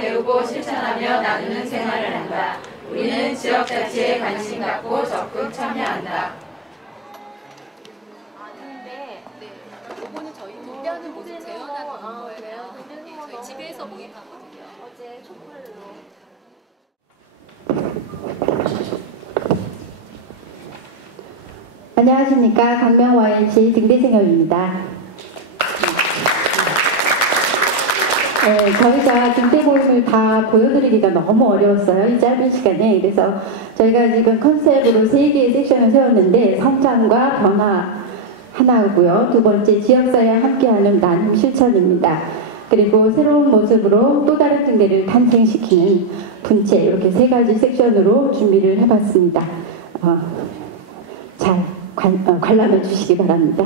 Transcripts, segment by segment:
배우고 실천하며 나누는 생활을 한다. 우리는 지역 자치에 관심 갖고 적극 참여한다. 이거는 저희 모이하는 모습 재현하는 거예요. 저희 집에서 모임하거든요. 어제 촛불로. 안녕하십니까. 강명YMCA 등대생협입니다. 네, 저희가 등대 모임을 다 보여드리기가 너무 어려웠어요. 이 짧은 시간에. 그래서 저희가 지금 컨셉으로 3개의 섹션을 세웠는데 성장과 변화 하나고요. 두 번째 지역사회와 함께하는 나눔 실천입니다. 그리고 새로운 모습으로 또 다른 등대를 탄생시키는 분체 이렇게 3가지 섹션으로 준비를 해봤습니다. 잘 관람해 주시기 바랍니다.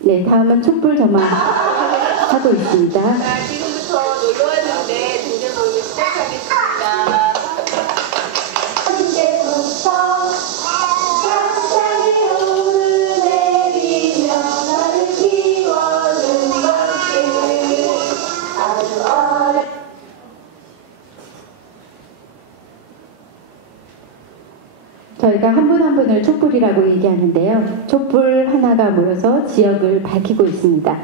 네, 다음은 촛불 점화 하고 있습니다. 지금부터 놀러왔는데 등대 모임을 시작하겠습니다. 저희가 한 분 한 분을 촛불이라고 얘기하는데요. 촛불 하나가 모여서 지역을 밝히고 있습니다.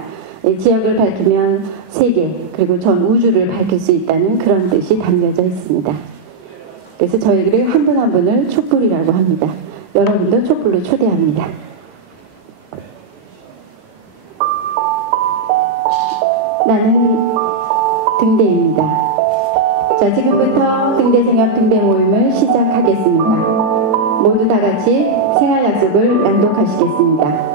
지역을 밝히면 세계 그리고 전 우주를 밝힐 수 있다는 그런 뜻이 담겨져 있습니다. 그래서 저희를 한 분 한 분을 촛불이라고 합니다. 여러분도 촛불로 초대합니다. 나는 등대입니다. 자, 지금부터 등대생협 등대 모임을 시작하겠습니다. 모두 다 같이 생활 약속을 낭독하시겠습니다.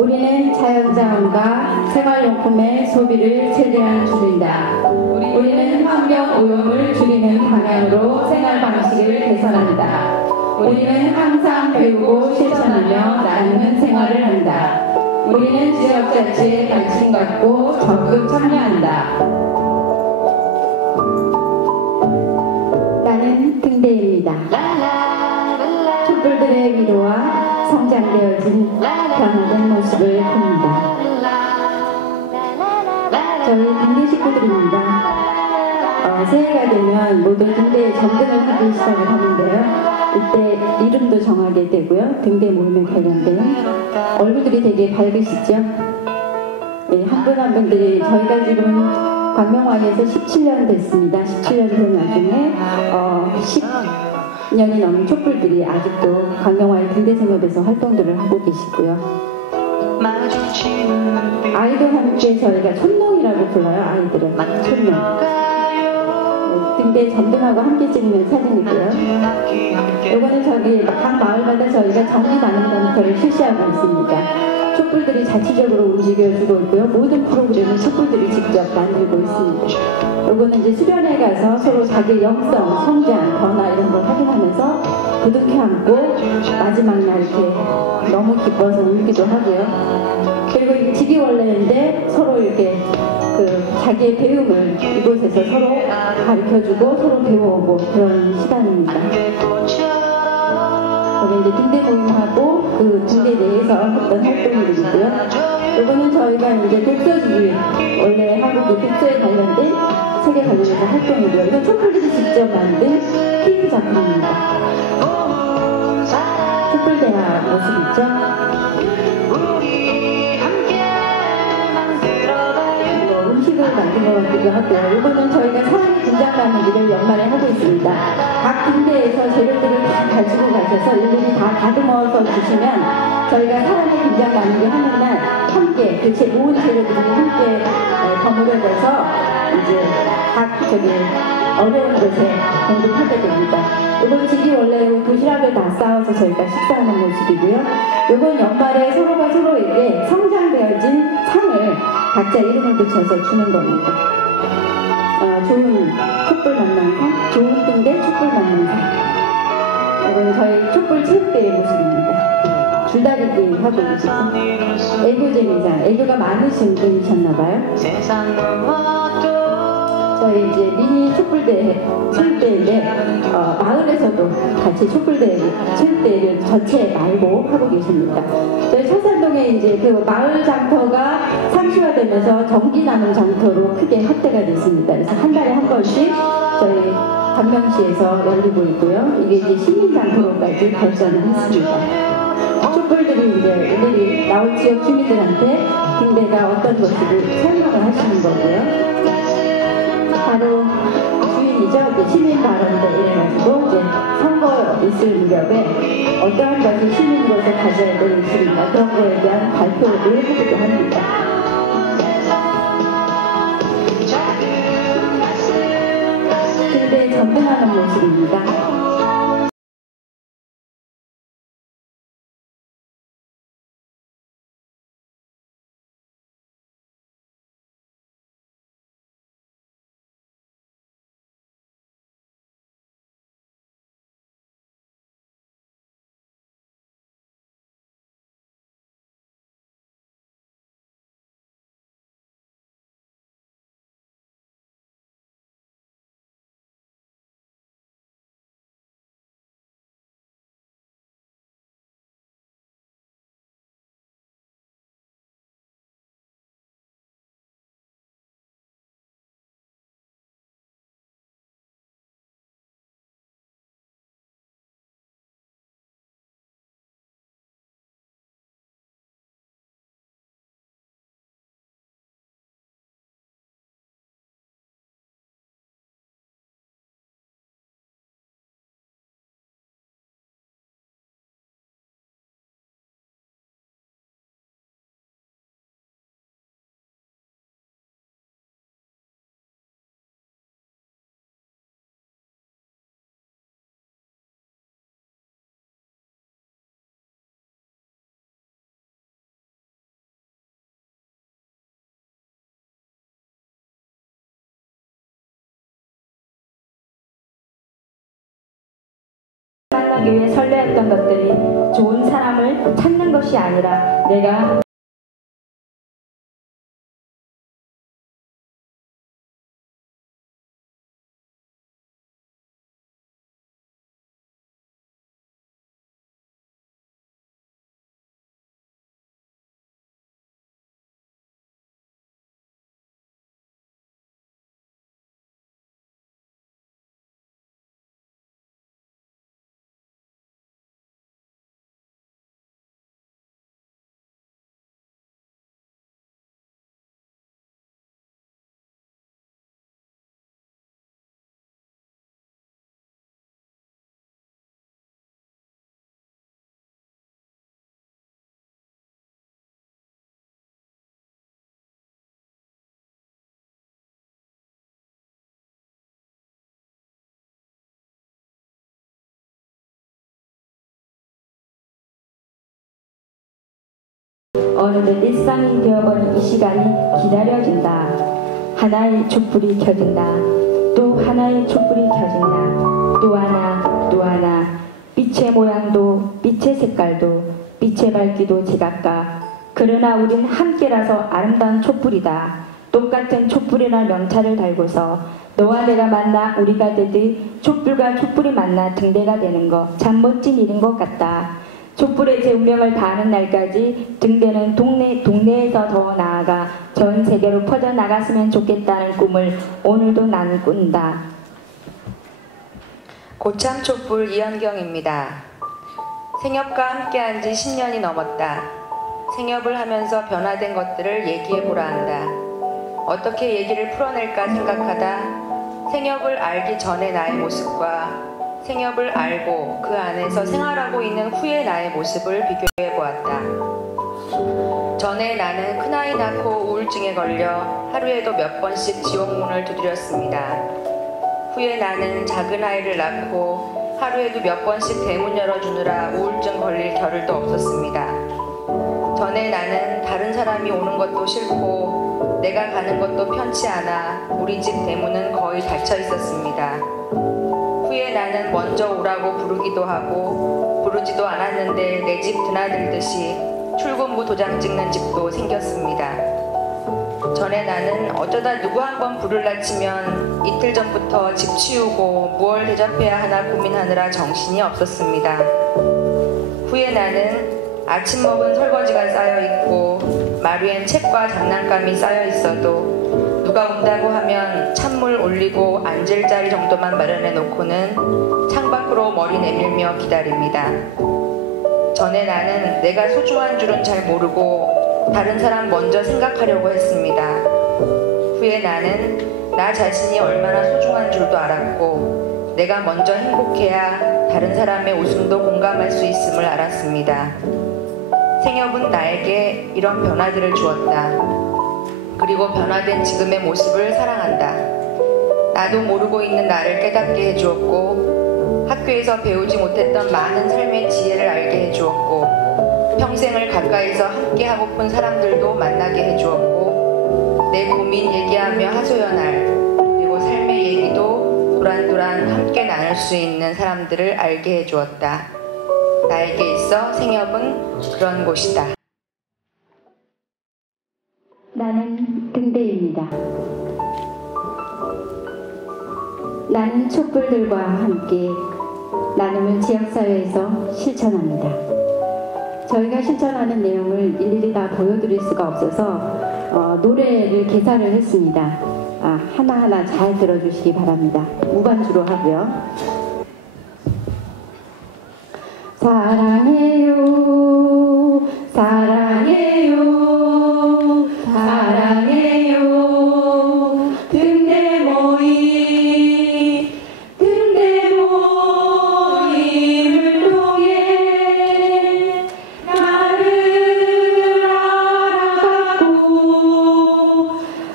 우리는 자연자원과 생활용품의 소비를 최대한 줄인다. 우리는 환경 오염을 줄이는 방향으로 생활 방식을 개선한다. 우리는 항상 배우고 실천하며 나누는 생활을 한다. 우리는 지역자치에 관심 갖고 적극 참여한다. 나는 등대입니다. 촛불들의 위로와 성장되어진 변화된 모습을 봅니다. 저희 등대 식구들입니다. 새해가 되면 모두 등대에 전등을 하기 시작을 하는데요. 이때 이름도 정하게 되고요. 등대 모임에 관련된 얼굴들이 되게 밝으시죠? 네, 한 분 한 분들이 저희가 지금 광명Y에서 17년 됐습니다. 17년 된 와중에 10년이 넘은 촛불들이 아직도 광명Y 등대생협에서 활동들을 하고 계시고요. 아이들 함께 저희가 촌농이라고 불러요. 아이들은 촌농. 등대 전등하고 함께 찍는 사진이고요. 이거는 저기 각 마을마다 저희가 정기 나눔 단터를 실시하고 있습니다. 촛불들이 자치적으로 움직여주고 있고요. 모든 프로그램은 촛불들이 직접 만들고 있습니다. 이거는 이제 수련회 가서 서로 자기 영성, 성장, 변화 이런 걸 확인하면서 부둥켜 안고 마지막 날 이렇게 너무 기뻐서 울기도 하고요. 그리고 집이 원래인데 서로 이렇게 자기의 배움을 이곳에서 서로 가르쳐주고 서로 배워오고 그런 시간입니다. 여기 이제 등대 모임하고 그 등대 내에서 했던 활동들이고요. 이거는 저희가 이제 독서주의 원래 한국의 독서에 관련된 세계 관련해서 활동이고요. 이건 촛불들이 직접 만든 피크 작품입니다. 촛불대화 모습 있죠? 음식을 만든 것 같기도 하고요. 이거는 저희가 사랑의 김장 나누기를 연말에 하고 있습니다. 각 등대에서 재료들을 다 가지고 가셔서 일일이 다 다듬어서 주시면 저희가 사랑의 김장 나누기 하는 날 함께 그 모은 재료들이 함께 버무려져서 이제 각 어려운 곳에 공급하게 됩니다. 이건 집이 원래 도시락을 다 싸워서 저희가 식사하는 모습이고요. 이건 연말에 서로가 서로에게 성장되어진 상을 각자 이름을 붙여서 주는 겁니다. 좋은 촛불 만남상, 좋은 등대 촛불 만남상. 이건 저희 촛불 체육대회 모습입니다. 줄다리 게임 하고 계시죠? 애교제미장, 애교가 많으신 분이셨나봐요. 저희 이제 미니 촛불대회, 체육대회인데 마을에서도 같이 촛불대회, 체육대회를 전체 말고 하고 계십니다. 저희 차산동에 처음에 이제 그 마을 장터가 상시화되면서 전기 나눔 장터로 크게 확대가 됐습니다. 그래서 한 달에 한 번씩 저희 광명시에서 열리고 있고요. 이게 이제 시민 장터로까지 발전을 했습니다. 촛불들이 이제 일일이 나올 지역 주민들한테 등대가 어떤 것인지 설명을 하시는 거고요. 바로 주인이죠. 이제 시민 발언대 이래가지고 이제 선거 있을 무렵에 어떠한 것이 시민으로서 가져야 될 의식인가 그런 거에 대한 발표를 해보기도 합니다. 등대에 전등하는 모습입니다. 만나기 위해 설레었던 것들이 좋은 사람을 찾는 것이 아니라 내가 어느덧 일상이 되어버린 이 시간이 기다려진다. 하나의 촛불이 켜진다. 또 하나의 촛불이 켜진다. 또 하나, 또 하나. 빛의 모양도, 빛의 색깔도, 빛의 밝기도 제각각. 그러나 우린 함께라서 아름다운 촛불이다. 똑같은 촛불이라는 명찰을 달고서 너와 내가 만나 우리가 되듯 촛불과 촛불이 만나 등대가 되는 거 참 멋진 일인 것 같다. 촛불의 제 운명을 다하는 날까지 등대는 동네에서 더 나아가 전 세계로 퍼져나갔으면 좋겠다는 꿈을 오늘도 나는 꾼다. 고참 촛불 이현경입니다. 생협과 함께한 지 10년이 넘었다. 생협을 하면서 변화된 것들을 얘기해보라 한다. 어떻게 얘기를 풀어낼까 생각하다 생협을 알기 전의 나의 모습과 생협을 알고 그 안에서 생활하고 있는 후의 나의 모습을 비교해보았다. 전에 나는 큰아이 낳고 우울증에 걸려 하루에도 몇 번씩 지옥문을 두드렸습니다. 후에 나는 작은 아이를 낳고 하루에도 몇 번씩 대문 열어주느라 우울증 걸릴 겨를도 없었습니다. 전에 나는 다른 사람이 오는 것도 싫고 내가 가는 것도 편치 않아 우리 집 대문은 거의 닫혀 있었습니다. 후에 나는 먼저 오라고 부르기도 하고 부르지도 않았는데 내 집 드나들듯이 출근부 도장 찍는 집도 생겼습니다. 전에 나는 어쩌다 누구 한번 불을 낮추면 이틀 전부터 집 치우고 무얼 대접해야 하나 고민하느라 정신이 없었습니다. 후에 나는 아침 먹은 설거지가 쌓여 있고 마루엔 책과 장난감이 쌓여 있어도 누가 온다고 하면 찬물 올리고 앉을 자리 정도만 마련해 놓고는 창밖으로 머리 내밀며 기다립니다. 전에 나는 내가 소중한 줄은 잘 모르고 다른 사람 먼저 생각하려고 했습니다. 후에 나는 나 자신이 얼마나 소중한 줄도 알았고 내가 먼저 행복해야 다른 사람의 웃음도 공감할 수 있음을 알았습니다. 생협은 나에게 이런 변화들을 주었다. 그리고 변화된 지금의 모습을 사랑한다. 나도 모르고 있는 나를 깨닫게 해주었고 학교에서 배우지 못했던 많은 삶의 지혜를 알게 해주었고 평생을 가까이서 함께하고픈 사람들도 만나게 해주었고 내 고민 얘기하며 하소연할 그리고 삶의 얘기도 도란도란 함께 나눌 수 있는 사람들을 알게 해주었다. 나에게 있어 생협은 그런 곳이다. 나는 등대입니다. 나는 촛불들과 함께 나눔을 지역사회에서 실천합니다. 저희가 실천하는 내용을 일일이 다 보여드릴 수가 없어서 노래를 개사를 했습니다. 하나하나 잘 들어주시기 바랍니다. 무반주로 하고요. 사랑해요, 사랑해요, 사랑해요. 등대 모임을 통해 나를 알아가고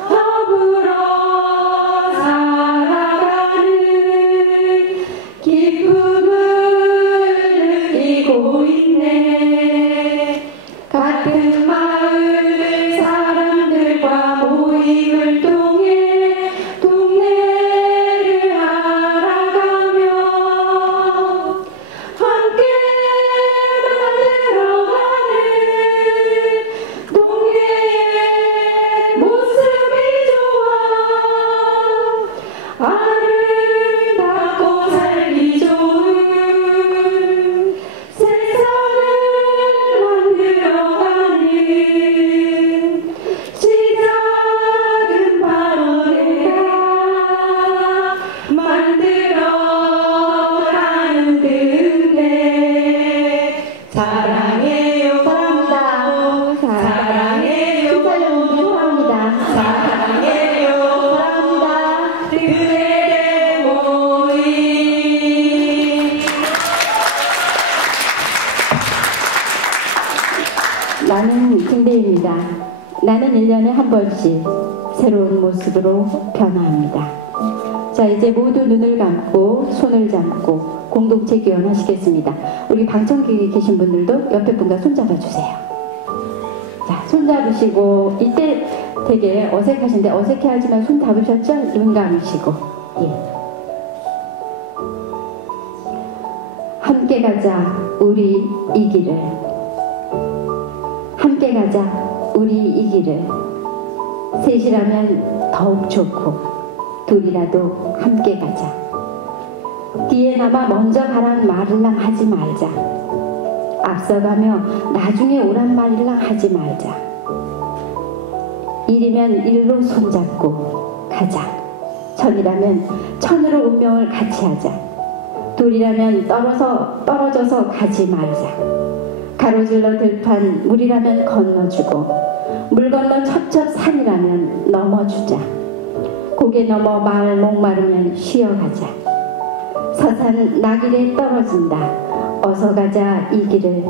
더불어 살아가는 기쁨을 느끼고 있네. 같은 마을 사람들과 모임을 통해 동네를 알아가며 함께 만들어가는 동네의 모습이 좋아. 아름답고 살기 좋은 세상을 만들어가는 시작은 바로 내가 만들어가는 등대. 사랑해요, 사랑합니다. 사랑해요, 사랑합니다. 사랑해요, 사랑합니다. 등대 모임. 나는 등대입니다. 나는 1년에 한 번씩 새로운 모습으로 변화합니다. 자, 이제 모두 눈을 감고 손을 잡고 공동체 기원하시겠습니다. 우리 방청객에 계신 분들도 옆에 분과 손잡아 주세요. 자, 손잡으시고 이때 되게 어색하신데 어색해하지만 손 잡으셨죠? 눈 감으시고. 예. 함께 가자 우리 이 길을. 함께 가자 우리 이 길을. 셋이라면 더욱 좋고 둘이라도 함께 가자. 뒤에 남아 먼저 가란 말을랑 하지 말자. 앞서가며 나중에 오란 말을랑 하지 말자. 일이면 일로 손잡고 가자. 천이라면 천으로 운명을 같이 하자. 둘이라면 떨어져서 가지 말자. 가로질러 들판 물이라면 건너주고 물 건너 첩첩 산이라면 넘어주자. 고개 넘어 마을 목마르면 쉬어가자. 서산 나길에 떨어진다. 어서 가자 이 길을.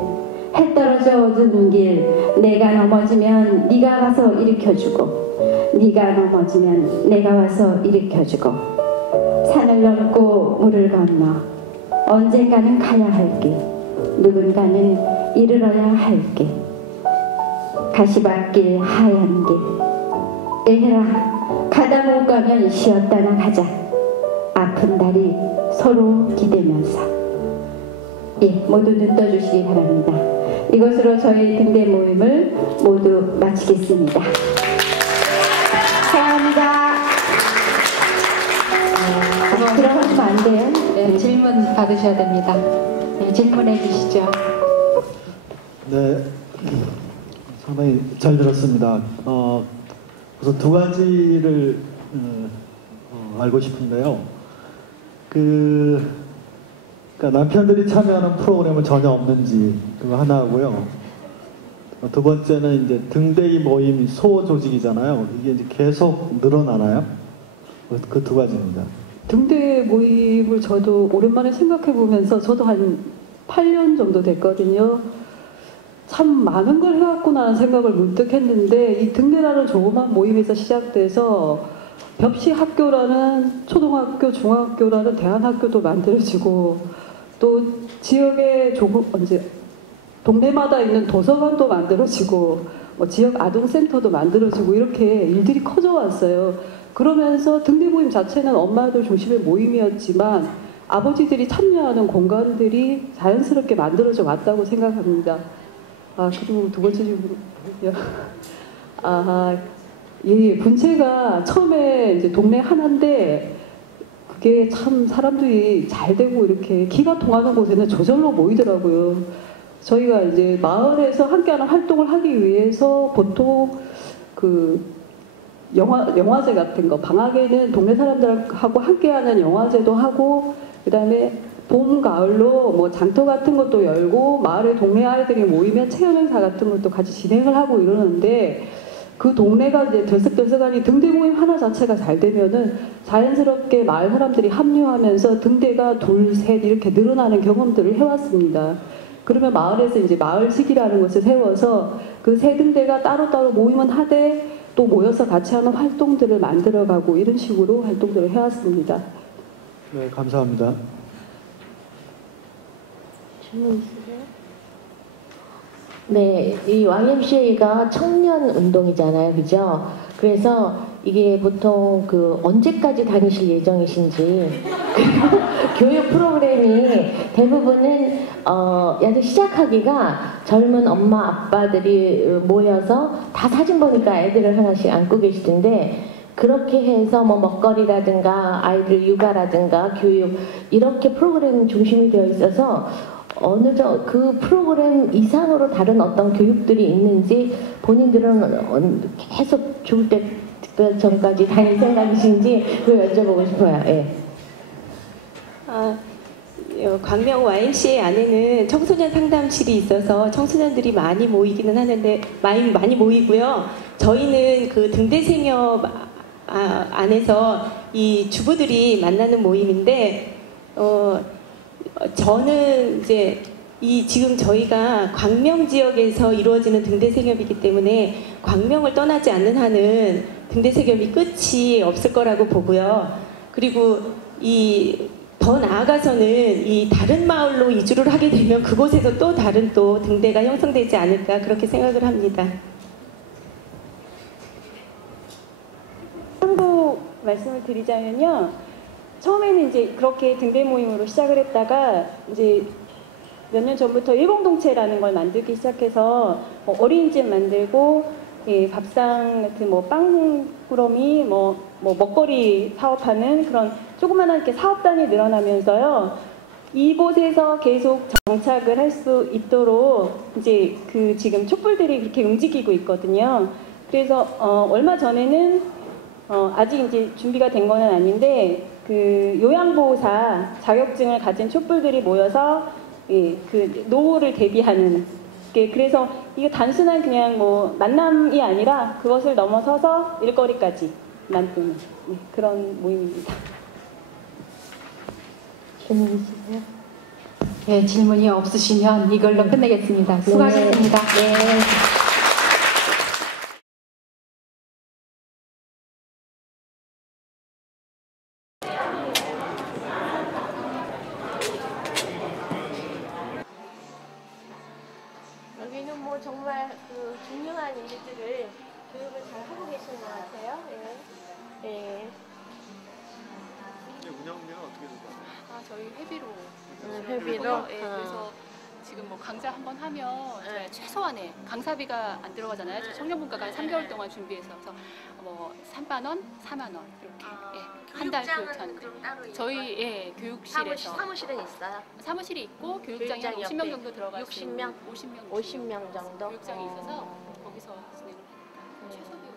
해 떨어져 어두운 길. 내가 넘어지면 네가 와서 일으켜주고 네가 넘어지면 내가 와서 일으켜주고. 산을 넘고 물을 건너 언젠가는 가야 할 길. 누군가는 이르러야 할 길. 가시밭길 하얀 길. 얘들아 가다 못 가면 쉬었다나 가자. 아픈 다리 서로 기대면서. 예, 모두 눈 떠주시기 바랍니다. 이것으로 저희 등대 모임을 모두 마치겠습니다. 감사합니다. 들어가시면 안 돼요. 네, 질문 받으셔야 됩니다. 네, 질문해 주시죠. 네, 상당히 잘 들었습니다. 그래서 두 가지를 알고 싶은데요. 그러니까 남편들이 참여하는 프로그램은 전혀 없는지 그거 하나고요. 두 번째는 이제 등대이 모임 소 조직이잖아요. 이게 이제 계속 늘어나나요? 그 두 가지입니다. 등대 모임을 저도 오랜만에 생각해 보면서 저도 한 8년 정도 됐거든요. 참 많은 걸 해왔구나 생각을 문득 했는데 이 등대라는 조그만 모임에서 시작돼서 벽시 학교라는 초등학교, 중학교라는 대안학교도 만들어지고 또 지역의 동네마다 있는 도서관도 만들어지고 뭐 지역 아동센터도 만들어지고 이렇게 일들이 커져 왔어요. 그러면서 등대 모임 자체는 엄마들 중심의 모임이었지만 아버지들이 참여하는 공간들이 자연스럽게 만들어져 왔다고 생각합니다. 그리고 두 번째 질문이요. 예, 분체가 처음에 이제 동네 하나인데 그게 참 사람들이 잘 되고 이렇게 기가 통하는 곳에는 저절로 모이더라고요. 저희가 이제 마을에서 함께하는 활동을 하기 위해서 보통 영화제 같은 거, 방학에는 동네 사람들하고 함께하는 영화제도 하고, 그 다음에 봄, 가을로 뭐 장터 같은 것도 열고, 마을에 동네 아이들이 모이면 체험 행사 같은 것도 같이 진행을 하고 이러는데, 그 동네가 이제 들썩들썩하니 등대 모임 하나 자체가 잘 되면은 자연스럽게 마을 사람들이 합류하면서 등대가 둘, 셋 이렇게 늘어나는 경험들을 해왔습니다. 그러면 마을에서 이제 마을식이라는 것을 세워서 그 세 등대가 따로따로 모임은 하되 또 모여서 같이 하는 활동들을 만들어가고 이런 식으로 활동들을 해왔습니다. 네, 감사합니다. 질문 있으세요? 네, 이 YMCA가 청년 운동이잖아요, 그죠? 그래서 이게 보통 언제까지 다니실 예정이신지 교육 프로그램이 대부분은 아직 시작하기가 젊은 엄마 아빠들이 모여서 다 사진 보니까 애들을 하나씩 안고 계시던데 그렇게 해서 뭐 먹거리라든가 아이들 육아라든가 교육 이렇게 프로그램 중심이 되어 있어서 그 프로그램 이상으로 다른 어떤 교육들이 있는지 본인들은 계속 죽을 때 전까지 다닐 생각이신지 그걸 여쭤보고 싶어요. 예. 광명 YMCA 안에는 청소년 상담실이 있어서 청소년들이 많이 모이기는 하는데 많이 모이고요. 저희는 그 등대생협 안에서 이 주부들이 만나는 모임인데 저는 이제 지금 저희가 광명 지역에서 이루어지는 등대생협이기 때문에 광명을 떠나지 않는 한은 등대생협이 끝이 없을 거라고 보고요. 그리고 더 나아가서는 이 다른 마을로 이주를 하게 되면 그곳에서 또 다른 등대가 형성되지 않을까 그렇게 생각을 합니다. 참고 말씀을 드리자면요. 처음에는 이제 그렇게 등대 모임으로 시작을 했다가 이제 몇 년 전부터 일공동체라는 걸 만들기 시작해서 어린이집 만들고 밥상 같은 빵꾸러미 먹거리 사업하는 그런 조그마한 이렇게 사업단이 늘어나면서요. 이곳에서 계속 정착을 할 수 있도록 이제 지금 촛불들이 그렇게 움직이고 있거든요. 그래서 얼마 전에는 아직 이제 준비가 된 거는 아닌데 요양보호사 자격증을 가진 촛불들이 모여서 노후를 대비하는 그래서 이게 단순한 그냥 만남이 아니라 그것을 넘어서서 일거리까지 만드는 그런 모임입니다. 질문 있으세요? 네, 질문이 없으시면 이걸로 끝내겠습니다. 수고하셨습니다. 네. 여기는 정말 중요한 일들을 교육을 잘 하고 계시는 것 같아요. 예. 예. 운영비는 어떻게 되나요? 저희 회비로. 회비로? 예, 그래서 지금 뭐 강좌 한번 하면 네. 최소한의 강사비가 안 들어가잖아요. 네. 청년분과가 3개월 동안 준비해서 뭐 3만 원, 4만 원 이렇게 한 달 교육하는 거. 저희 교육실에서 사무실은 있어요? 사무실이 있고 교육장이 한 50명 정도 들어가 있어요. 60명? 50명 정도? 교육장이 있어서 거기서 진행을 하니까 최소 비용.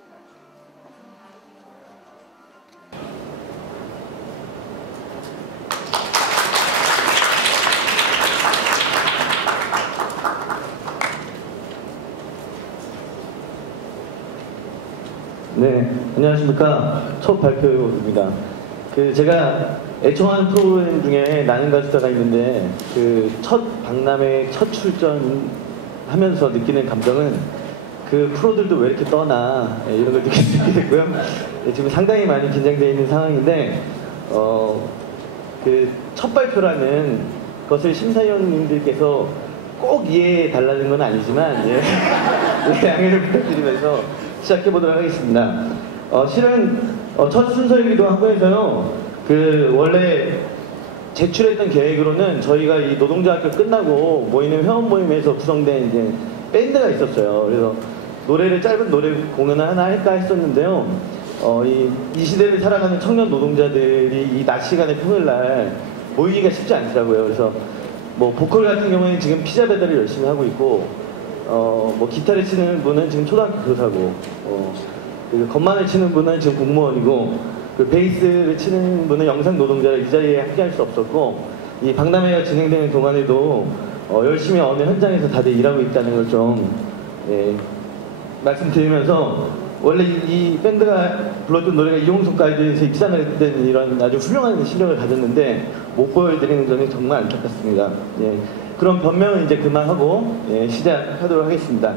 네, 안녕하십니까. 첫 발표입니다. 제가 애청하는 프로그램 중에 나는 가수다가 있는데 첫 박람회 첫 출전하면서 느끼는 감정은 프로들도 왜 이렇게 떠나 이런 걸 느끼게 됐고요. 지금 상당히 많이 긴장되어 있는 상황인데 첫 발표라는 것을 심사위원님들께서 꼭 이해해 달라는 건 아니지만 양해를 부탁드리면서 시작해보도록 하겠습니다. 실은 첫 순서이기도 하고 해서요. 원래 제출했던 계획으로는 저희가 이 노동자학교 끝나고 모이는 회원 모임에서 구성된 이제 밴드가 있었어요. 그래서 짧은 노래 공연을 하나 할까 했었는데요. 이 시대를 살아가는 청년 노동자들이 이 낮 시간에 평일날 모이기가 쉽지 않더라고요. 그래서 뭐 보컬 같은 경우에는 지금 피자 배달을 열심히 하고 있고 뭐 기타를 치는 분은 지금 초등학교 교사고 건반을 치는 분은 지금 공무원이고 베이스를 치는 분은 영상 노동자를 이 자리에 함께할 수 없었고 이 박람회가 진행되는 동안에도 열심히 어느 현장에서 다들 일하고 있다는 걸 좀 말씀드리면서 원래 이 밴드가 불렀던 노래가 이용석 가이드에서 입상을 했던 이런 아주 훌륭한 실력을 가졌는데 못 보여드리는 점이 정말 안타깝습니다. 그럼 변명은 이제 그만하고 시작하도록 하겠습니다.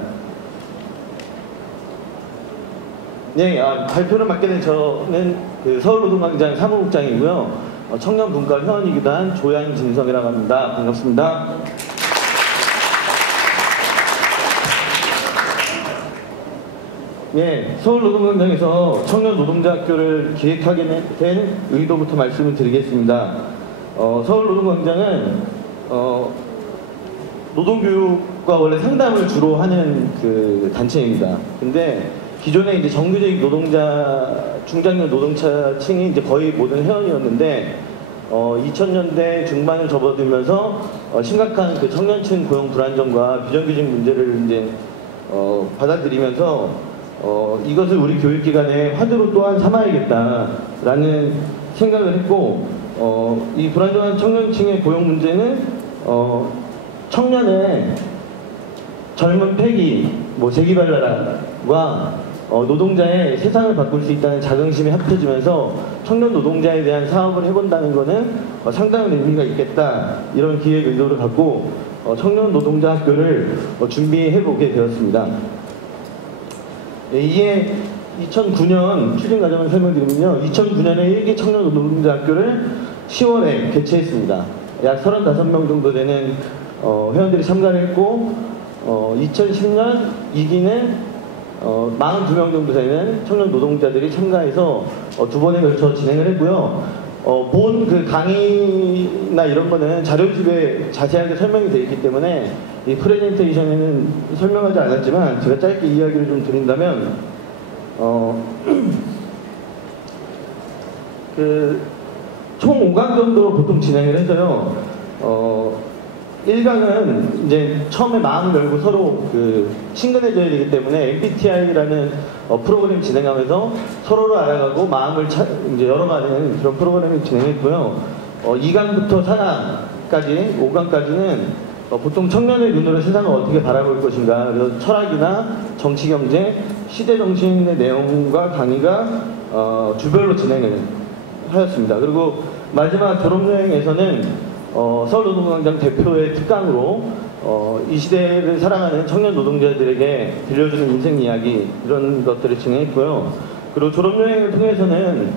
발표를 맡게 된 저는 서울노동광장 사무국장이고요. 청년분과 회원이기도 한 조양진성이라고 합니다. 반갑습니다. 서울노동광장에서 청년노동자학교를 기획하게 된 의도부터 말씀을 드리겠습니다. 서울노동광장은 노동교육과 원래 상담을 주로 하는 단체입니다. 근데 기존에 이제 정규직 중장년 노동자층이 이제 거의 모든 회원이었는데 2000년대 중반을 접어들면서 심각한 청년층 고용 불안정과 비정규직 문제를 이제 받아들이면서 이것을 우리 교육기관의 화두로 또한 삼아야겠다라는 생각을 했고 이 불안정한 청년층의 고용 문제는 청년의 젊은 패기, 재기발랄함과 노동자의 세상을 바꿀 수 있다는 자긍심이 합쳐지면서 청년 노동자에 대한 사업을 해본다는 것은 상당한 의미가 있겠다 이런 기획 의도를 갖고 청년 노동자 학교를 준비해보게 되었습니다. 이에 2009년 추진 과정을 설명드리면요. 2009년에 1기 청년 노동자 학교를 10월에 개최했습니다. 약 35명 정도 되는 회원들이 참가를 했고 2010년 2기는 42명 정도 되는 청년 노동자들이 참가해서 2번에 걸쳐 진행을 했고요. 본 강의나 이런 거는 자료집에 자세하게 설명이 되어 있기 때문에 이 프레젠테이션에는 설명하지 않았지만 제가 짧게 이야기를 좀 드린다면 총 5강 정도로 보통 진행을 해서요. 1강은 이제 처음에 마음을 열고 서로 친근해져야 되기 때문에 MBTI라는 프로그램 진행하면서 서로를 알아가고 마음을 이제 열어가는 그런 프로그램을 진행했고요. 2강부터 4강까지, 5강까지는 보통 청년의 눈으로 세상을 어떻게 바라볼 것인가, 그래서 철학이나 정치, 경제, 시대 정신의 내용과 강의가 주별로 진행을 하였습니다. 그리고 마지막 졸업여행에서는 서울노동광장 대표의 특강으로 이 시대를 살아가는 청년 노동자들에게 들려주는 인생 이야기 이런 것들을 진행했고요. 그리고 졸업여행을 통해서는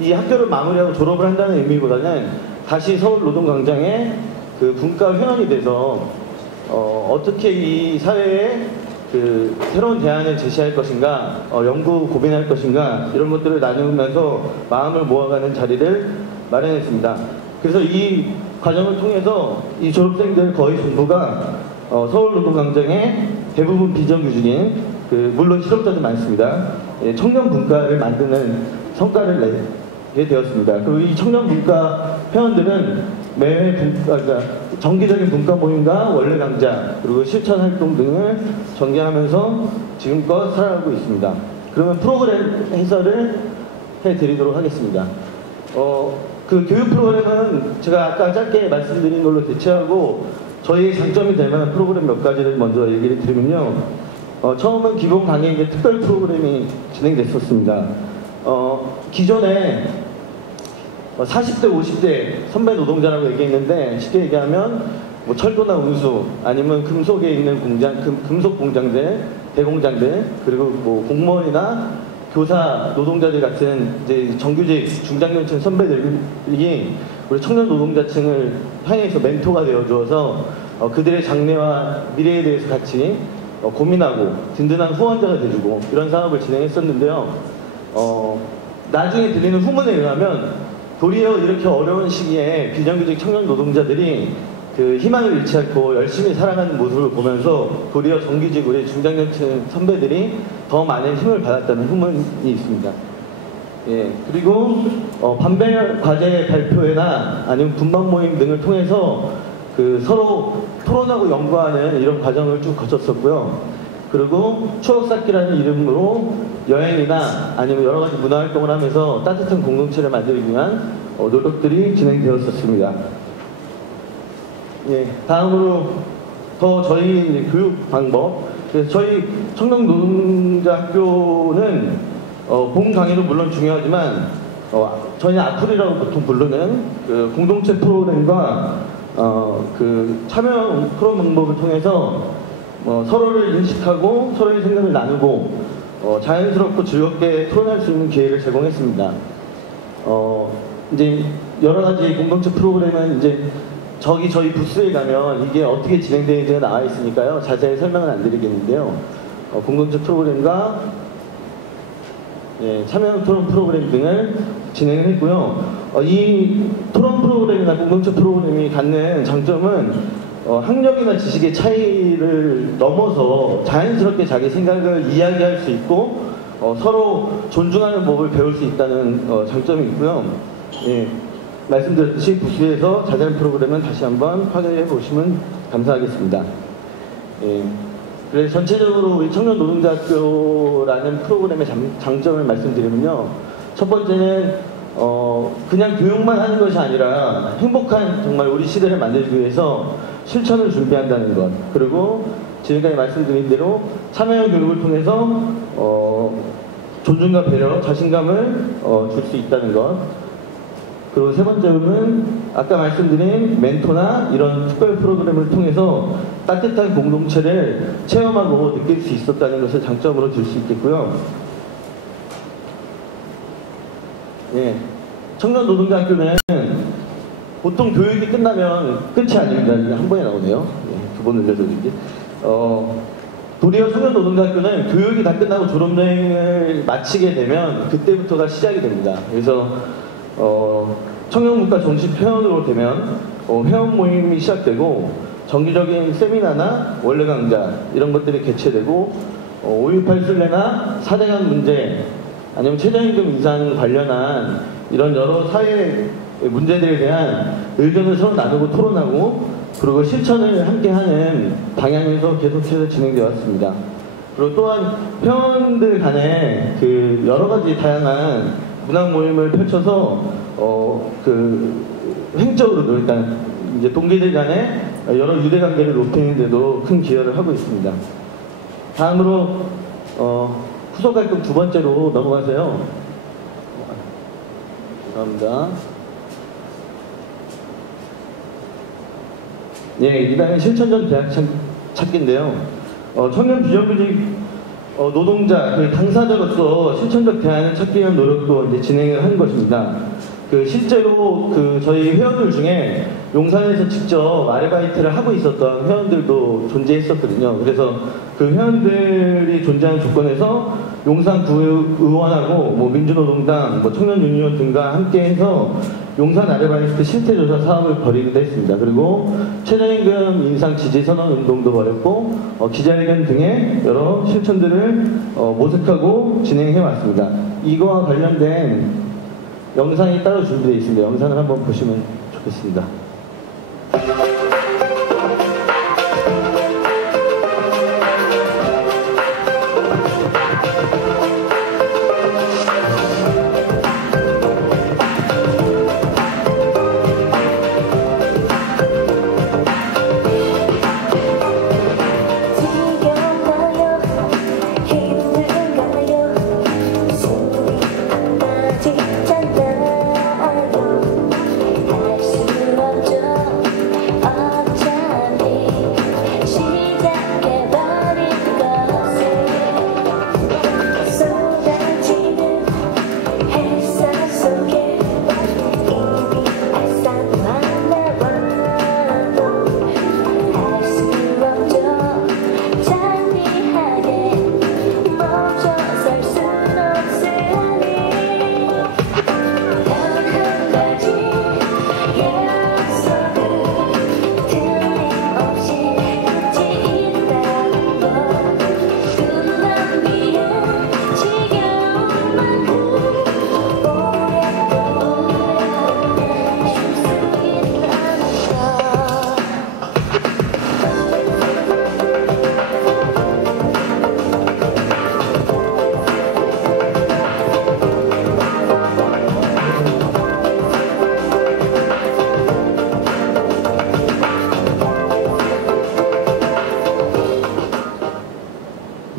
이 학교를 마무리하고 졸업을 한다는 의미보다는 다시 서울노동광장에 분과 회원이 돼서 어떻게 이 사회에 새로운 대안을 제시할 것인가, 연구 고민할 것인가 이런 것들을 나누면서 마음을 모아가는 자리를 마련했습니다. 그래서 이 과정을 통해서 이 졸업생들 거의 전부가 서울노동광장의 대부분 비정규직인 물론 실업자도 많습니다. 청년 문과를 만드는 성과를 내게 되었습니다. 그리고 이 청년 문과 회원들은 매회 그러니까 정기적인 문과 모임과 원래 강좌 그리고 실천 활동 등을 전개하면서 지금껏 살아가고 있습니다. 그러면 프로그램 해설을 해드리도록 하겠습니다. 그 교육 프로그램은 제가 아까 짧게 말씀드린 걸로 대체하고 저희 장점이 될 만한 프로그램 몇 가지를 먼저 얘기를 드리면요. 처음은 기본 강의인데 특별 프로그램이 진행됐었습니다. 기존에 40대, 50대 선배 노동자라고 얘기했는데 쉽게 얘기하면 뭐 철도나 운수 아니면 금속에 있는 공장, 금속 공장들, 대공장들 그리고 뭐 공무원이나 교사 노동자들 같은 이제 정규직 중장년층 선배들이 우리 청년 노동자층을 향해서 멘토가 되어 주어서 그들의 장래와 미래에 대해서 같이 고민하고 든든한 후원자가 돼주고 이런 사업을 진행했었는데요. 나중에 들리는 후문에 의하면 도리어 이렇게 어려운 시기에 비정규직 청년 노동자들이 그 희망을 잃지 않고 열심히 살아가는 모습을 보면서 도리어 정규직 우리 중장년층 선배들이 더 많은 힘을 받았다는 후문이 있습니다. 예, 그리고 반별 과제 발표회나 아니면 분방 모임 등을 통해서 그 서로 토론하고 연구하는 이런 과정을 쭉 거쳤었고요. 그리고 추억쌓기라는 이름으로 여행이나 아니면 여러 가지 문화활동을 하면서 따뜻한 공동체를 만들기 위한 노력들이 진행되었었습니다. 예, 다음으로 더 저희 교육 방법. 그래서 저희 청년노동자학교는 본 강의도 물론 중요하지만 저희 아풀이라고 보통 부르는 그 공동체 프로그램과 그 참여 프로그램 방법을 통해서 서로를 인식하고 서로의 생각을 나누고 자연스럽고 즐겁게 토론할 수 있는 기회를 제공했습니다. 이제 여러 가지 공동체 프로그램은 이제 저희 부스에 가면 이게 어떻게 진행되는지가 나와 있으니까요. 자세히 설명은 안 드리겠는데요. 공동체 프로그램과 참여 토론 프로그램 등을 진행을 했고요. 이 토론 프로그램이나 공동체 프로그램이 갖는 장점은 학력이나 지식의 차이를 넘어서 자연스럽게 자기 생각을 이야기할 수 있고 서로 존중하는 법을 배울 수 있다는 장점이 있고요. 예, 말씀드렸듯이 부스에서 자세한 프로그램은 다시 한번 확인해 보시면 감사하겠습니다. 예, 그래서 전체적으로 우리 청년노동자학교라는 프로그램의 장점을 말씀드리면요. 첫 번째는 그냥 교육만 하는 것이 아니라 행복한 정말 우리 시대를 만들기 위해서 실천을 준비한다는 것. 그리고 지금까지 말씀드린 대로 참여 교육을 통해서 존중과 배려, 자신감을 줄 수 있다는 것. 그리고 세 번째로는 아까 말씀드린 멘토나 이런 특별 프로그램을 통해서 따뜻한 공동체를 체험하고 느낄 수 있었다는 것을 장점으로 들 수 있겠고요. 예, 청년노동자학교는 보통 교육이 끝나면 끝이 아닙니다. 한 번에 나오네요. 예, 두 번 늘려드릴게요. 도리어 청년노동자학교는 교육이 다 끝나고 졸업여행을 마치게 되면 그때부터가 시작이 됩니다. 그래서 청년문과 정식 회원으로 되면 회원 모임이 시작되고 정기적인 세미나나 원래 강좌 이런 것들이 개최되고 5.18 순례나 4대강 문제 아니면 최저임금 인상 관련한 이런 여러 사회 문제들에 대한 의견을 서로 나누고 토론하고 그리고 실천을 함께하는 방향에서 계속해서 진행되어 왔습니다. 그리고 또한 회원들 간에 그 여러 가지 다양한 문학 모임을 펼쳐서 그 횡적으로도 일단 이제 동기들 간에 여러 유대 관계를 높이는 데도 큰 기여를 하고 있습니다. 다음으로 후속 활동 두 번째로 넘어가세요. 감사합니다. 예, 이 다음에 실천적 대학 찾기인데요. 청년 비정규직 노동자 그 당사자로서 실천적 대안을 찾기 위한 노력도 이제 진행을 하는 것입니다. 그 실제로 그 저희 회원들 중에 용산에서 직접 아르바이트를 하고 있었던 회원들도 존재했었거든요. 그래서 그 회원들이 존재하는 조건에서 용산구의원하고 뭐 민주노동당, 뭐 청년유니온 등과 함께해서 용산 아르바이트 실태조사 사업을 벌이기도 했습니다. 그리고 최저임금 인상 지지 선언 운동도 벌였고 기자회견 등의 여러 실천들을 모색하고 진행해 왔습니다. 이거와 관련된 영상이 따로 준비되어 있습니다. 영상을 한번 보시면 좋겠습니다.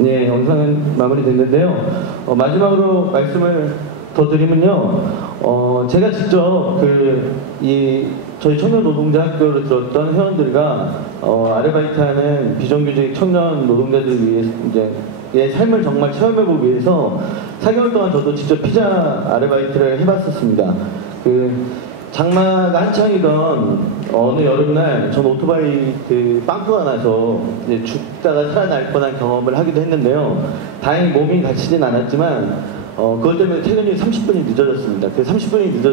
네, 영상은 마무리됐는데요. 마지막으로 말씀을 더 드리면요. 제가 직접 저희 청년 노동자 학교를 들었던 회원들과 아르바이트하는 비정규직 청년 노동자들을 위해서 이제 삶을 정말 체험해보기 위해서 4개월 동안 저도 직접 피자 아르바이트를 해봤었습니다. 장마가 한창이던 어느 여름날 전 오토바이 빵꾸가 나서 이제 죽다가 살아날 뻔한 경험을 하기도 했는데요. 다행히 몸이 다치진 않았지만 그것 때문에 퇴근이 30분이 늦어졌습니다. 그 30분이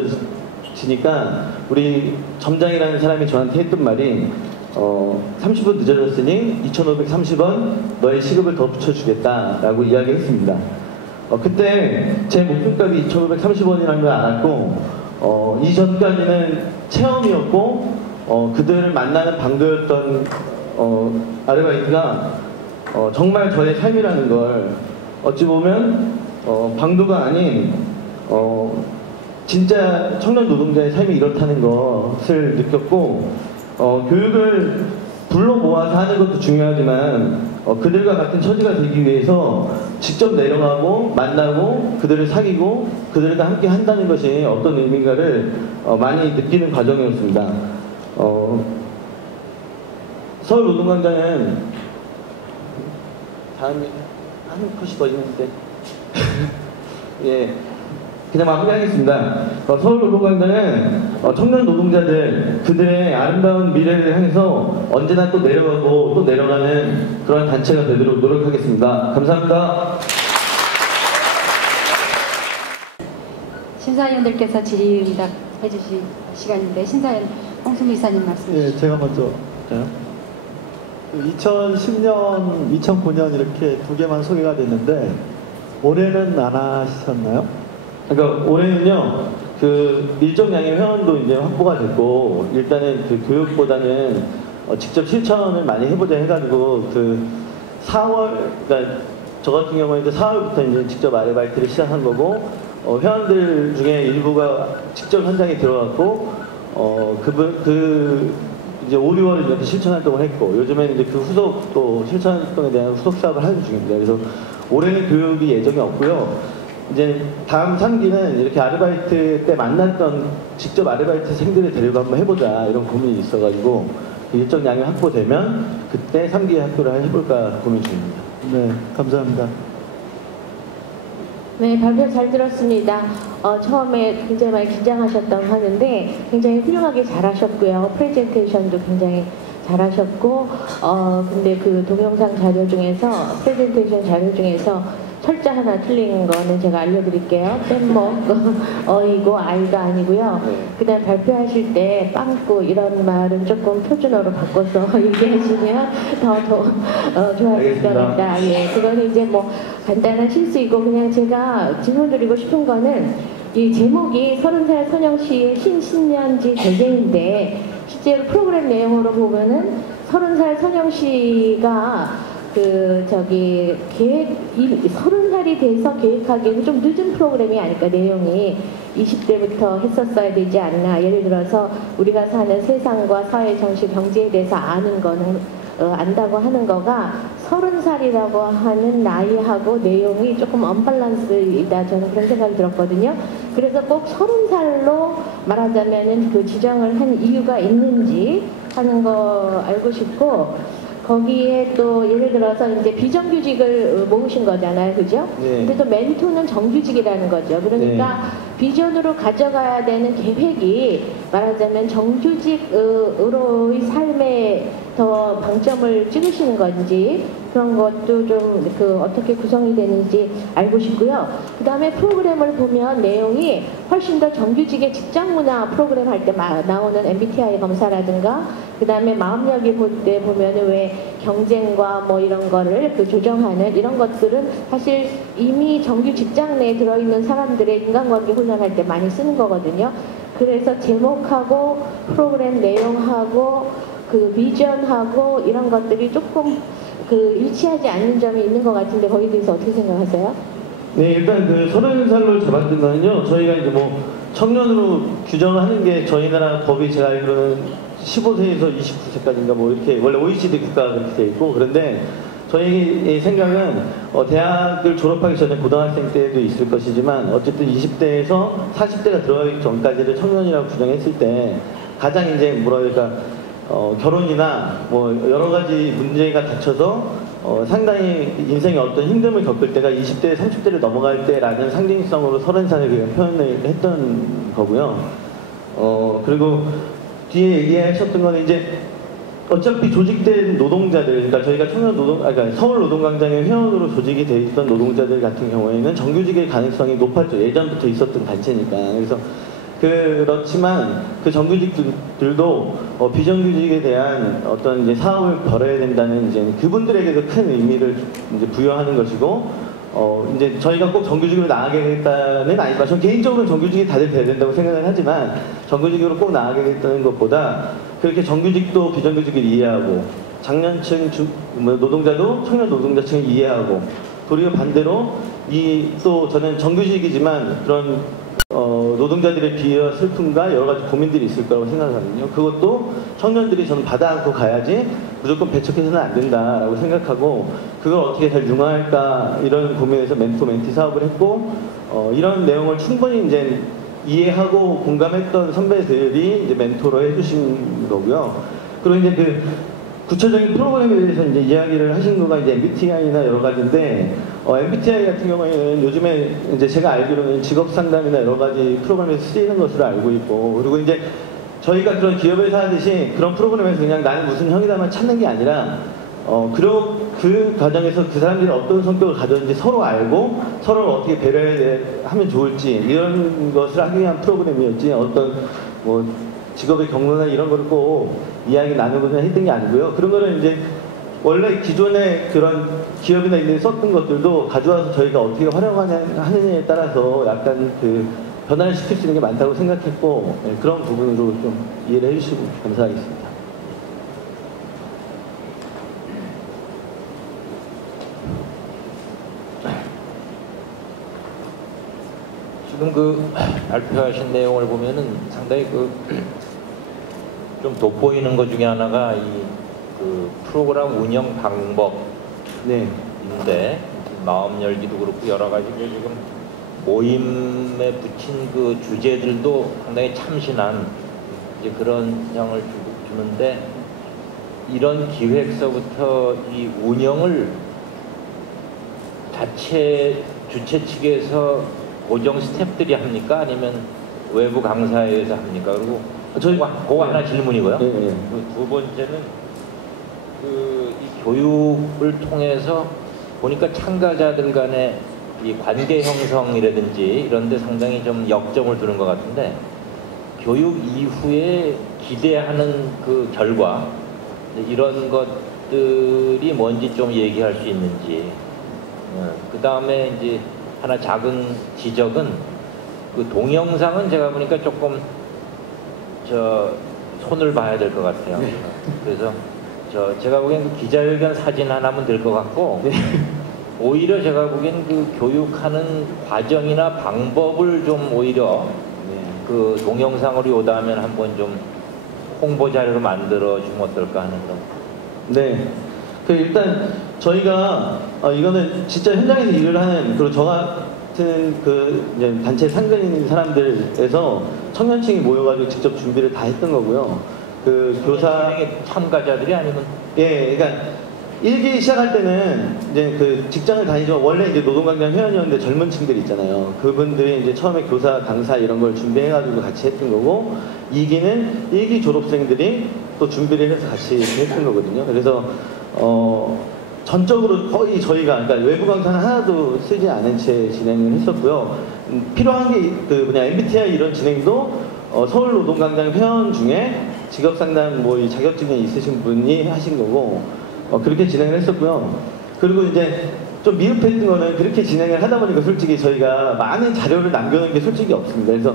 늦어지니까 우리 점장이라는 사람이 저한테 했던 말이 30분 늦어졌으니 2,530원 너의 시급을 더 붙여주겠다라고 이야기했습니다. 그때 제 목숨값이 2,530원이라는 걸 알았고 이전까지는 체험이었고 그들을 만나는 방도였던 아르바이트가 정말 저의 삶이라는 걸 어찌 보면 방도가 아닌 진짜 청년 노동자의 삶이 이렇다는 것을 느꼈고 교육을 불러 모아서 하는 것도 중요하지만 그들과 같은 처지가 되기 위해서 직접 내려가고 만나고 그들을 사귀고 그들과 함께 한다는 것이 어떤 의미인가를 많이 느끼는 과정이었습니다. 서울노동광장은 다음에 한 컷이 더 있는데 예, 그냥 마무리하겠습니다. 서울노동광장은 청년 노동자들 그들의 아름다운 미래를 향해서 언제나 또 내려가고 또 내려가는 그런 단체가 되도록 노력하겠습니다. 감사합니다. 심사위원들께서 질의응답 해주실 시간인데 심사위원 홍승미 이사님 말씀 주시죠. 예, 제가 먼저 2010년, 2009년 이렇게 두 개만 소개가 됐는데 올해는 안 하셨나요? 그러니까 올해는요, 일정량의 회원도 이제 확보가 됐고, 일단은 교육보다는 직접 실천을 많이 해보자 해가지고, 4월, 그러니까 저 같은 경우에는 4월부터 이제 직접 아르바이트를 시작한 거고, 회원들 중에 일부가 직접 현장에 들어갔고, 이제 5, 6월 이렇게 실천 활동을 했고, 요즘에는 이제 그 후속 또 실천 활동에 대한 후속 사업을 하는 중입니다. 그래서 올해는 교육이 예정이 없고요. 이제 다음 3기는 이렇게 아르바이트 때 만났던 직접 아르바이트생들을 데리고 한번 해보자 이런 고민이 있어가지고 일정 양이 확보되면 그때 3기 학교를 해볼까 고민 중입니다. 네, 감사합니다. 네, 발표 잘 들었습니다. 처음에 굉장히 많이 긴장하셨다고 하는데 굉장히 훌륭하게 잘하셨고요. 프레젠테이션도 굉장히 잘하셨고, 근데 그 동영상 자료 중에서, 프레젠테이션 자료 중에서 철자 하나 틀린 거는 제가 알려드릴게요. 뗏목, 어이고 아이가 아니고요. 그다음 발표하실 때 빵꾸 이런 말은 조금 표준어로 바꿔서 얘기하시면 더 좋아질 것 같다. 예, 그거는 이제 뭐 간단한 실수이고, 그냥 제가 질문드리고 싶은 거는 이 제목이 30살 선영씨의 신신년지 대제인데, 실제로 프로그램 내용으로 보면은 30살 선영씨가 30살이 돼서 계획하기에는 좀 늦은 프로그램이 아닐까. 내용이 20대부터 했었어야 되지 않나. 예를 들어서 우리가 사는 세상과 사회, 정치, 경제에 대해서 아는 거는 안다고 하는 거가 30살이라고 하는 나이하고 내용이 조금 언밸런스이다, 저는 그런 생각이 들었거든요. 그래서 꼭 30살로 말하자면은 그 지정을 한 이유가 있는지 하는 거 알고 싶고, 거기에 또 예를 들어서 이제 비정규직을 모으신 거잖아요, 그죠? 네. 근데 또 멘토는 정규직이라는 거죠. 그러니까 비전으로 가져가야 되는 계획이 말하자면 정규직으로의 삶에 더 방점을 찍으시는 건지, 그런 것도 좀 어떻게 구성이 되는지 알고 싶고요. 그 다음에 프로그램을 보면 내용이 훨씬 더 정규직의 직장문화 프로그램 할 때 나오는 MBTI 검사라든가, 그 다음에 마음여기 볼 때 보면은 왜 경쟁과 뭐 이런 거를 조정하는 이런 것들은 사실 이미 정규 직장 내에 들어있는 사람들의 인간관계 훈련할 때 많이 쓰는 거거든요. 그래서 제목하고 프로그램 내용하고 비전하고 이런 것들이 조금 일치하지 않는 점이 있는 것 같은데, 거기에 대해서 어떻게 생각하세요? 네, 일단 30살로 잡았던 거는요, 저희가 이제 뭐 청년으로 규정을 하는 게 저희 나라 법이 제가 알기로는 15세에서 29세까지인가 뭐 이렇게, 원래 OECD 국가가 그렇게 돼 있고, 그런데 저희 생각은 대학을 졸업하기 전에 고등학생 때도 있을 것이지만, 어쨌든 20대에서 40대가 들어가기 전까지를 청년이라고 규정했을 때 가장 이제 뭐랄까 결혼이나 뭐 여러 가지 문제가 닥쳐서 상당히 인생에 어떤 힘듦을 겪을 때가 20대, 30대를 넘어갈 때라는 상징성으로 30살을 그냥 표현을 했던 거고요. 그리고 뒤에 얘기하셨던 거는 이제 어차피 조직된 노동자들, 그러니까 저희가 그러니까 서울 노동광장의 회원으로 조직이 돼 있던 노동자들 같은 경우에는 정규직의 가능성이 높았죠. 예전부터 있었던 단체니까. 그래서 그렇지만 그 정규직들도 비정규직에 대한 어떤 이제 사업을 벌여야 된다는 이제 그분들에게도 큰 의미를 이제 부여하는 것이고, 이제 저희가 꼭 정규직으로 나가겠다는 아니지만, 저 개인적으로 정규직이 다들 돼야 된다고 생각을 하지만, 정규직으로 꼭 나가겠다는 것보다 그렇게 정규직도 비정규직을 이해하고, 장년층 노동자도 청년 노동자층을 이해하고, 도리어 반대로 또 저는 정규직이지만 그런 노동자들의 비애와 슬픔과 여러 가지 고민들이 있을 거라고 생각하거든요. 그것도 청년들이 저는 받아 안고 가야지 무조건 배척해서는 안 된다라고 생각하고, 그걸 어떻게 잘 융화할까 이런 고민에서 멘티 사업을 했고, 이런 내용을 충분히 이제 이해하고 공감했던 선배들이 이제 멘토로 해주신 거고요. 그리고 이제 구체적인 프로그램에 대해서 이제 이야기를 하신 거가 이제 MBTI나 여러 가지인데, MBTI 같은 경우에는 요즘에 이제 제가 알기로는 직업 상담이나 여러 가지 프로그램에서 쓰이는 것으로 알고 있고, 그리고 이제 저희가 그런 기업에서 하듯이 그런 프로그램에서 그냥 나는 무슨 형이다만 찾는 게 아니라, 그 과정에서 그 사람들이 어떤 성격을 가졌는지 서로 알고 서로를 어떻게 배려하면 좋을지 이런 것을 하기 위한 프로그램이었지, 어떤 뭐 직업의 경로나 이런 거를 꼭 이야기 나누거나 했던 게 아니고요. 그런 거는 이제 원래 기존에 그런 기업이나 이런 데 썼던 것들도 가져와서 저희가 어떻게 활용하느냐에 따라서 약간 변화를 시킬 수 있는 게 많다고 생각했고, 그런 부분으로 좀 이해를 해주시고 감사하겠습니다. 지금 발표하신 내용을 보면은 상당히 좀 돋보이는 것 중에 하나가 프로그램 운영 방법인데, 마음 열기도 그렇고 여러 가지 지금 모임에 붙인 주제들도 상당히 참신한 이제 그런 형을 주는데, 이런 기획서부터 이 운영을 주최 측에서 고정 스태프들이 합니까? 아니면 외부 강사에서 합니까? 그리고 그거 하나 질문이고요. 두 번째는 이 교육을 통해서 보니까 참가자들 간의 이 관계 형성이라든지 이런 데 상당히 좀 역점을 두는 것 같은데, 교육 이후에 기대하는 그 결과 이런 것들이 뭔지 좀 얘기할 수 있는지. 그 다음에 이제 하나 작은 지적은, 그 동영상은 제가 보니까 조금 손을 봐야 될 것 같아요. 그래서 제가 보기엔 그 기자회견 사진 하나면 될 것 같고, 오히려 제가 보기엔 그 교육하는 과정이나 방법을 좀 오히려 그 동영상으로 요다하면 한번 좀 홍보 자료로 만들어 주면 어떨까 하는 그런. 네. 일단 저희가 이거는 진짜 현장에서 일을 하는, 그리고 저 같은 이제 단체 상근 있는 사람들에서 청년층이 모여가지고 직접 준비를 다 했던 거고요. 그 교사 참가자들이 아니면, 예, 그러니까 일기 시작할 때는 이제 그 직장을 다니지만 원래 이제 노동광장 회원이었는데 젊은 층들 있잖아요. 그분들이 이제 처음에 교사, 강사 이런 걸 준비해가지고 같이 했던 거고, 2기는 1기 졸업생들이 또 준비를 해서 같이 했던 거거든요. 그래서 전적으로 거의 저희가, 그러니까 외부 강사는 하나도 쓰지 않은 채 진행을 했었고요. 필요한 게 MBTI 이런 진행도 서울 노동광장 회원 중에 직업상담 이 자격증이 있으신 분이 하신 거고, 그렇게 진행을 했었고요. 그리고 이제 좀 미흡했던 거는, 그렇게 진행을 하다 보니까 솔직히 저희가 많은 자료를 남겨놓은 게 솔직히 없습니다. 그래서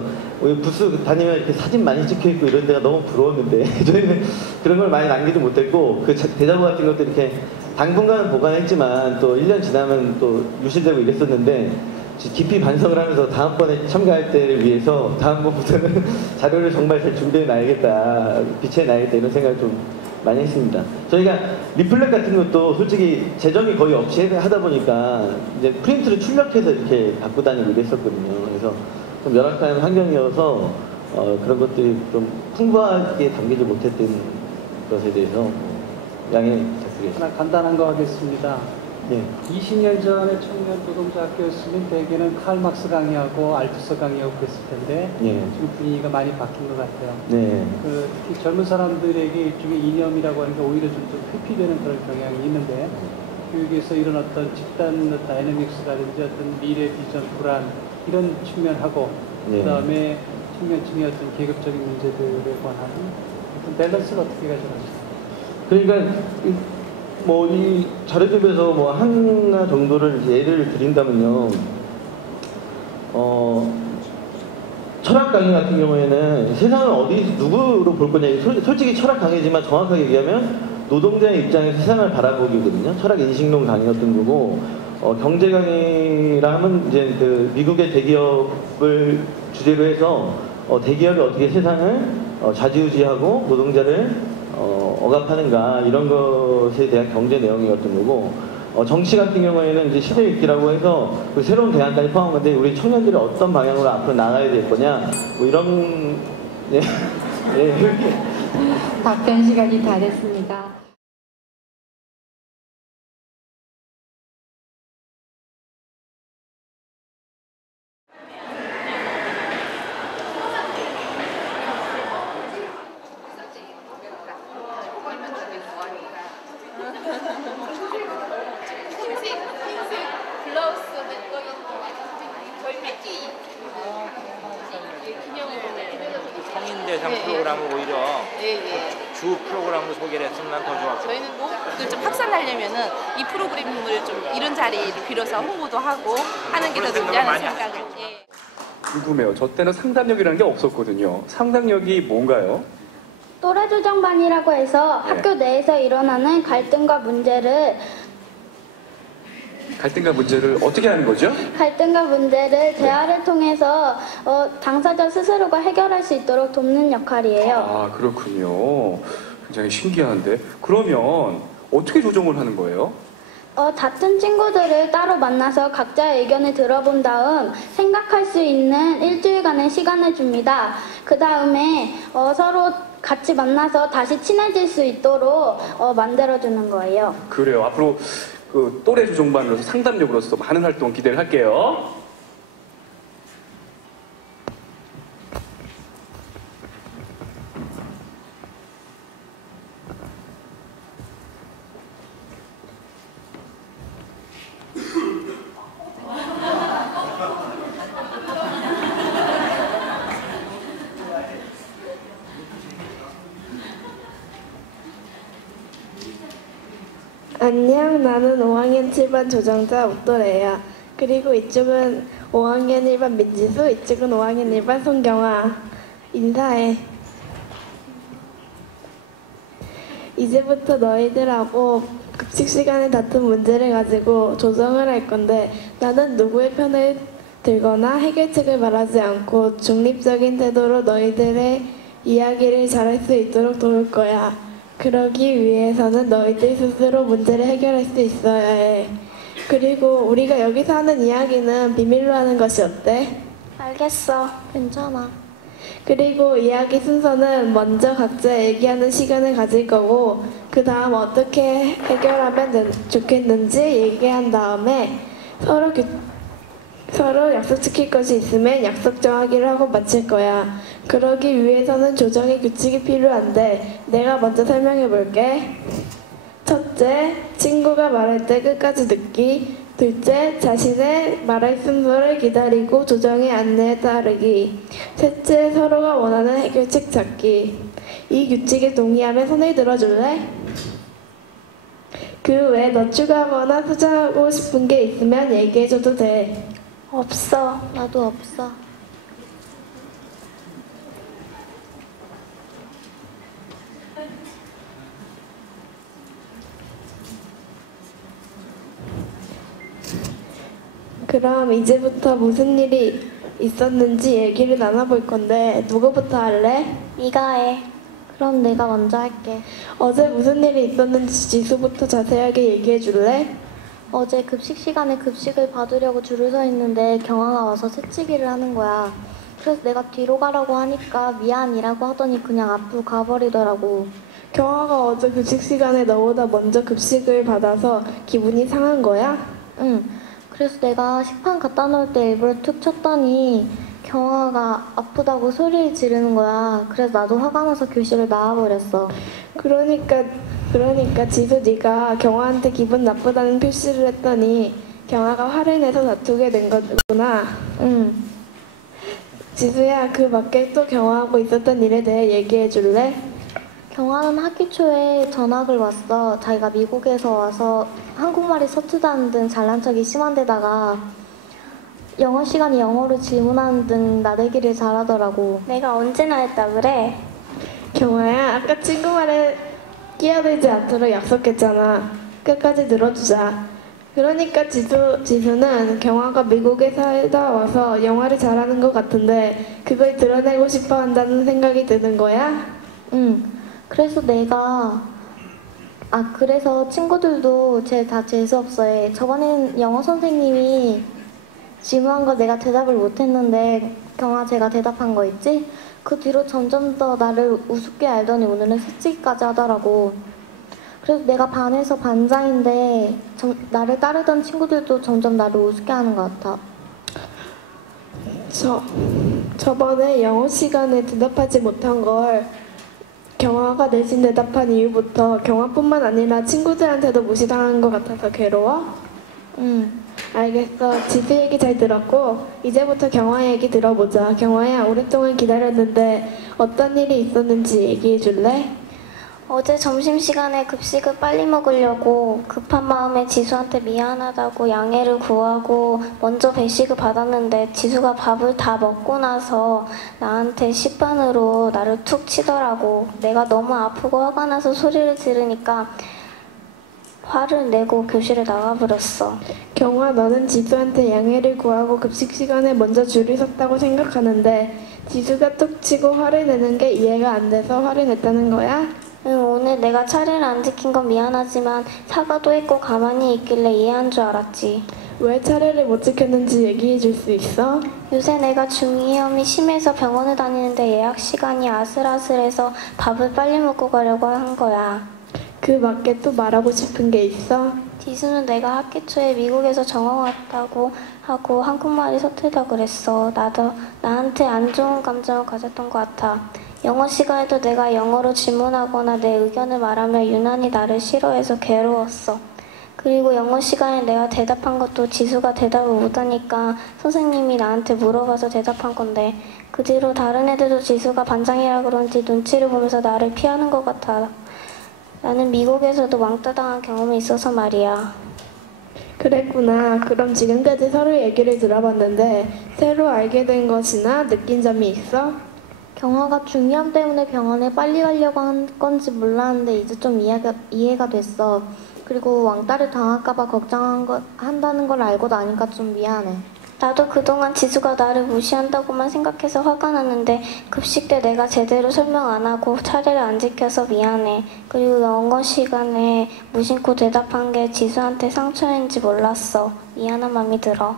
부스 다니면 이렇게 사진 많이 찍혀있고 이런 데가 너무 부러웠는데 저희는 그런 걸 많이 남기지 못했고, 그 대자보 같은 것도 이렇게 당분간은 보관했지만 또 1년 지나면 또 유실되고 이랬었는데, 깊이 반성을 하면서 다음번에 참가할 때를 위해서 다음번부터는 자료를 정말 잘 준비해놔야겠다, 비치해놔야겠다 이런 생각을 좀 많이 했습니다. 저희가 리플렛 같은 것도 솔직히 재정이 거의 없이 하다 보니까 이제 프린트를 출력해서 이렇게 갖고 다니고 이랬었거든요. 그래서 좀 열악한 환경이어서 그런 것들이 좀 풍부하게 담기지 못했던 것에 대해서 양해 부탁드리겠습니다. 하나 간단한 거 하겠습니다. 네. 20년 전에 청년 노동자 학교였으면 대개는 칼막스 강의하고 알투서 강의하고 그랬을 텐데, 지금 분위기가 많이 바뀐 것 같아요. 네. 특히 젊은 사람들에게 일종의 이념이라고 하는 게 오히려 좀 회피되는 그런 경향이 있는데, 교육에서 이런 어떤 집단 다이내믹스라든지 어떤 미래 비전 불안 이런 측면하고, 그 다음에 청년층의 어떤 계급적인 문제들에 관한 어떤 밸런스를 어떻게 가져가시나요? 그러니까 이 자료집에서 하나 정도를 예를 드린다면요, 철학 강의 같은 경우에는 세상을 어디 누구로 볼 거냐, 솔직히 철학 강의지만 정확하게 얘기하면 노동자의 입장에서 세상을 바라보기거든요. 철학 인식론 강의였던 거고, 경제 강의라 하면 이제 그 미국의 대기업을 주제로 해서 대기업이 어떻게 세상을 좌지우지하고 노동자를 억압하는가 이런 것에 대한 경제 내용이었던 거고, 정치 같은 경우에는 이제 시대 읽기라고 해서 그 새로운 대안까지 포함한 건데, 우리 청년들이 어떤 방향으로 앞으로 나가야 될 거냐 이런 이렇게 답변 시간이 다 됐습니다. 성인대상 프로그램을 오히려 주 프로그램으로 소개를 했으면 난 더 좋았어요. 저희는 그걸 좀 확산하려면은 이 프로그램을 좀 이런 자리를 빌어서 홍보도 하고 하는 게 더 좋다는 생각을. 궁금해요. 저 때는 상담력이라는 게 없었거든요. 상담력이 뭔가요? 또래 조정반이라고 해서 학교 내에서 일어나는 갈등과 문제를 어떻게 하는 거죠? 갈등과 문제를 대화를 통해서 당사자 스스로가 해결할 수 있도록 돕는 역할이에요. 아, 그렇군요. 굉장히 신기한데. 그러면 어떻게 조정을 하는 거예요? 다툰 친구들을 따로 만나서 각자의 의견을 들어본 다음 생각할 수 있는 일주일간의 시간을 줍니다. 그 다음에 서로 같이 만나서 다시 친해질 수 있도록 만들어주는 거예요. 그래요. 앞으로 그 또래 조정반으로서 상담력으로서 많은 활동 기대를 할게요. 안녕, 나는 5학년 7반 조정자 옥도래야. 그리고 이쪽은 5학년 1반 민지수, 이쪽은 5학년 1반 송경아. 인사해. 이제부터 너희들하고 급식 시간에 다툰 문제를 가지고 조정을 할 건데 나는 누구의 편을 들거나 해결책을 말하지 않고 중립적인 태도로 너희들의 이야기를 잘할 수 있도록 도울 거야. 그러기 위해서는 너희들 스스로 문제를 해결할 수 있어야 해. 그리고 우리가 여기서 하는 이야기는 비밀로 하는 것이 어때? 알겠어. 괜찮아. 그리고 이야기 순서는 먼저 각자 얘기하는 시간을 가질 거고 그 다음 어떻게 해결하면 좋겠는지 얘기한 다음에 서로 약속 지킬 것이 있으면 약속 정하기를 하고 마칠 거야. 그러기 위해서는 조정의 규칙이 필요한데 내가 먼저 설명해 볼게. 첫째, 친구가 말할 때 끝까지 듣기. 둘째, 자신의 말할 순서를 기다리고 조정의 안내에 따르기. 셋째, 서로가 원하는 해결책 찾기. 이 규칙에 동의하면 손을 들어줄래? 그 외에 너 추가하거나 수정하고 싶은 게 있으면 얘기해줘도 돼. 없어. 나도 없어. 그럼 이제부터 무슨 일이 있었는지 얘기를 나눠볼 건데 누구부터 할래? 네가 해. 그럼 내가 먼저 할게. 어제 무슨 일이 있었는지 지수부터 자세하게 얘기해 줄래? 어제 급식 시간에 급식을 받으려고 줄을 서 있는데 경아가 와서 새치기를 하는 거야. 그래서 내가 뒤로 가라고 하니까 미안이라고 하더니 그냥 앞으로 가버리더라고. 경아가 어제 급식 시간에 너보다 먼저 급식을 받아서 기분이 상한 거야? 응. 그래서 내가 식판 갖다 놓을 때 일부러 툭 쳤더니 경아가 아프다고 소리를 지르는 거야. 그래서 나도 화가 나서 교실을 나와버렸어. 그러니까 지수 네가 경아한테 기분 나쁘다는 표시를 했더니 경아가 화를 내서 다투게 된 거구나. 응. 지수야, 그 밖에 또 경아하고 있었던 일에 대해 얘기해 줄래? 경아는 학기 초에 전학을 왔어. 자기가 미국에서 와서 한국말이 서투다는 등 잘난 척이 심한 데다가 영어 시간에 영어로 질문하는 등 나대기를 잘하더라고. 내가 언제나 했다 그래? 경아야, 아까 친구 말에 끼어들지 않도록 약속했잖아. 끝까지 들어주자. 그러니까 지수는 경아가 미국에 살다 와서 영어를 잘하는 것 같은데 그걸 드러내고 싶어 한다는 생각이 드는 거야? 응. 그래서 친구들도 쟤 다 재수없어해. 저번엔 영어 선생님이 질문한 거 내가 대답을 못했는데 경아 제가 대답한 거 있지? 그 뒤로 점점 더 나를 우습게 알더니 오늘은 새치기까지 하더라고. 그래서 내가 반에서 반장인데 나를 따르던 친구들도 점점 나를 우습게 하는 것 같아. 저번에 영어 시간에 대답하지 못한 걸 경아가 대신 대답한 이후부터 경아뿐만 아니라 친구들한테도 무시당한 것 같아서 괴로워? 응. 알겠어. 지수 얘기 잘 들었고 이제부터 경아 얘기 들어보자. 경아야, 오랫동안 기다렸는데 어떤 일이 있었는지 얘기해 줄래? 어제 점심시간에 급식을 빨리 먹으려고 급한 마음에 지수한테 미안하다고 양해를 구하고 먼저 배식을 받았는데 지수가 밥을 다 먹고 나서 나한테 식판으로 나를 툭 치더라고. 내가 너무 아프고 화가 나서 소리를 지르니까 화를 내고 교실에 나가버렸어. 경아, 너는 지수한테 양해를 구하고 급식 시간에 먼저 줄을 섰다고 생각하는데 지수가 툭 치고 화를 내는 게 이해가 안 돼서 화를 냈다는 거야? 응, 오늘 내가 차례를 안 지킨 건 미안하지만 사과도 했고 가만히 있길래 이해한 줄 알았지. 왜 차례를 못 지켰는지 얘기해 줄 수 있어? 요새 내가 중이염이 심해서 병원을 다니는데 예약 시간이 아슬아슬해서 밥을 빨리 먹고 가려고 한 거야. 그 밖에 또 말하고 싶은 게 있어? 지수는 내가 학기 초에 미국에서 정원 왔다고 하고 한국말이 서툴다 그랬어. 나도 나한테 안 좋은 감정을 가졌던 것 같아. 영어 시간에도 내가 영어로 질문하거나 내 의견을 말하면 유난히 나를 싫어해서 괴로웠어. 그리고 영어 시간에 내가 대답한 것도 지수가 대답을 못하니까 선생님이 나한테 물어봐서 대답한 건데 그 뒤로 다른 애들도 지수가 반장이라 그런지 눈치를 보면서 나를 피하는 것 같아. 나는 미국에서도 왕따당한 경험이 있어서 말이야. 그랬구나. 그럼 지금까지 서로 얘기를 들어봤는데 새로 알게 된 것이나 느낀 점이 있어? 경화가 중이염 때문에 병원에 빨리 가려고 한 건지 몰랐는데 이제 좀 이해가 됐어. 그리고 왕따를 당할까봐 걱정한다는 걸 알고 나니까 좀 미안해. 나도 그동안 지수가 나를 무시한다고만 생각해서 화가 났는데 급식 때 내가 제대로 설명 안 하고 차례를 안 지켜서 미안해. 그리고 영어 시간에 무심코 대답한 게 지수한테 상처인지 몰랐어. 미안한 마음이 들어.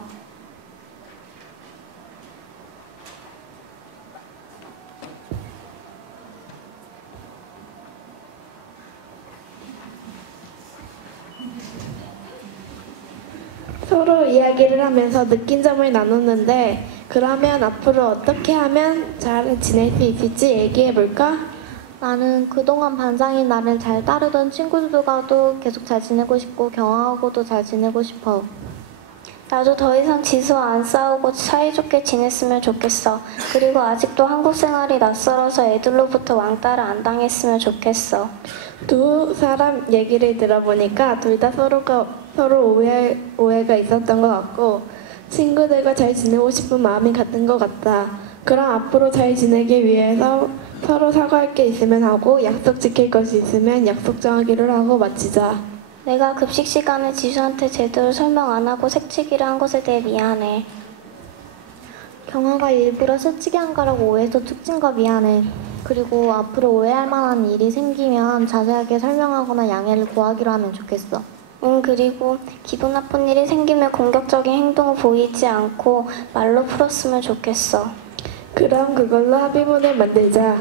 서로 이야기를 하면서 느낀 점을 나눴는데 그러면 앞으로 어떻게 하면 잘 지낼 수 있을지 얘기해볼까? 나는 그동안 반장이 나를 잘 따르던 친구들과도 계속 잘 지내고 싶고 경화하고도 잘 지내고 싶어. 나도 더 이상 지수와 안 싸우고 사이좋게 지냈으면 좋겠어. 그리고 아직도 한국 생활이 낯설어서 애들로부터 왕따를 안 당했으면 좋겠어. 두 사람 얘기를 들어보니까 둘 다 서로 오해가 있었던 것 같고 친구들과 잘 지내고 싶은 마음이 같은 것 같다. 그럼 앞으로 잘 지내기 위해서 서로 사과할 게 있으면 하고 약속 지킬 것이 있으면 약속 정하기를 하고 마치자. 내가 급식 시간에 지수한테 제대로 설명 안 하고 색치기를 한 것에 대해 미안해. 경화가 일부러 새치기 한 거라고 오해해서 툭 친 거 미안해. 그리고 앞으로 오해할 만한 일이 생기면 자세하게 설명하거나 양해를 구하기로 하면 좋겠어. 그리고 기분 나쁜 일이 생기면 공격적인 행동을 보이지 않고 말로 풀었으면 좋겠어. 그럼 그걸로 합의문을 만들자.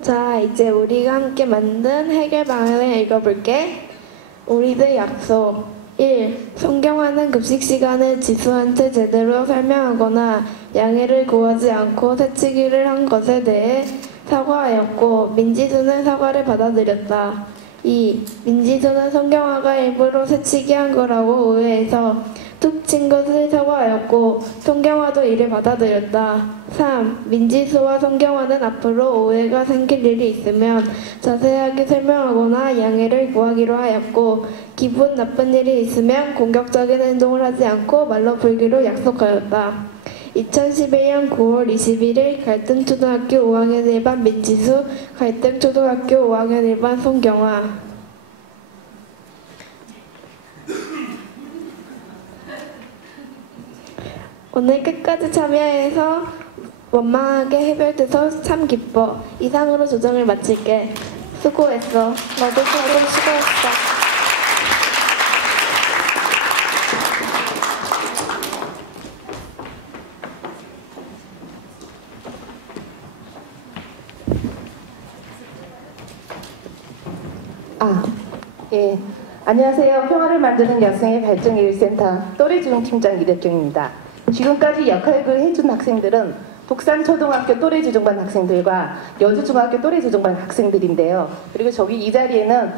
자, 이제 우리가 함께 만든 해결 방안을 읽어볼게. 우리들 약속. 1. 성경화는 급식 시간에 지수한테 제대로 설명하거나 양해를 구하지 않고 새치기를 한 것에 대해 사과하였고 민지수는 사과를 받아들였다. 2. 민지수는 성경화가 일부러 새치기 한 거라고 오해해서 툭 친 것을 사과하였고 성경화도 이를 받아들였다. 3. 민지수와 성경화는 앞으로 오해가 생길 일이 있으면 자세하게 설명하거나 양해를 구하기로 하였고 기분 나쁜 일이 있으면 공격적인 행동을 하지 않고 말로 풀기로 약속하였다. 2011년 9월 21일 갈등초등학교 5학년 1반 민지수, 갈등초등학교 5학년 1반 송경화. 오늘 끝까지 참여해서 원만하게 해결돼서 참 기뻐. 이상으로 조정을 마칠게. 수고했어. 너도 수고했어. 예. 안녕하세요. 평화를 만드는 여성의 발전교육센터 또래주종팀장 이대경입니다. 지금까지 역할을 해준 학생들은 독산초등학교 또래주종반 학생들과 여주중학교 또래주종반 학생들인데요. 그리고 저기 이 자리에는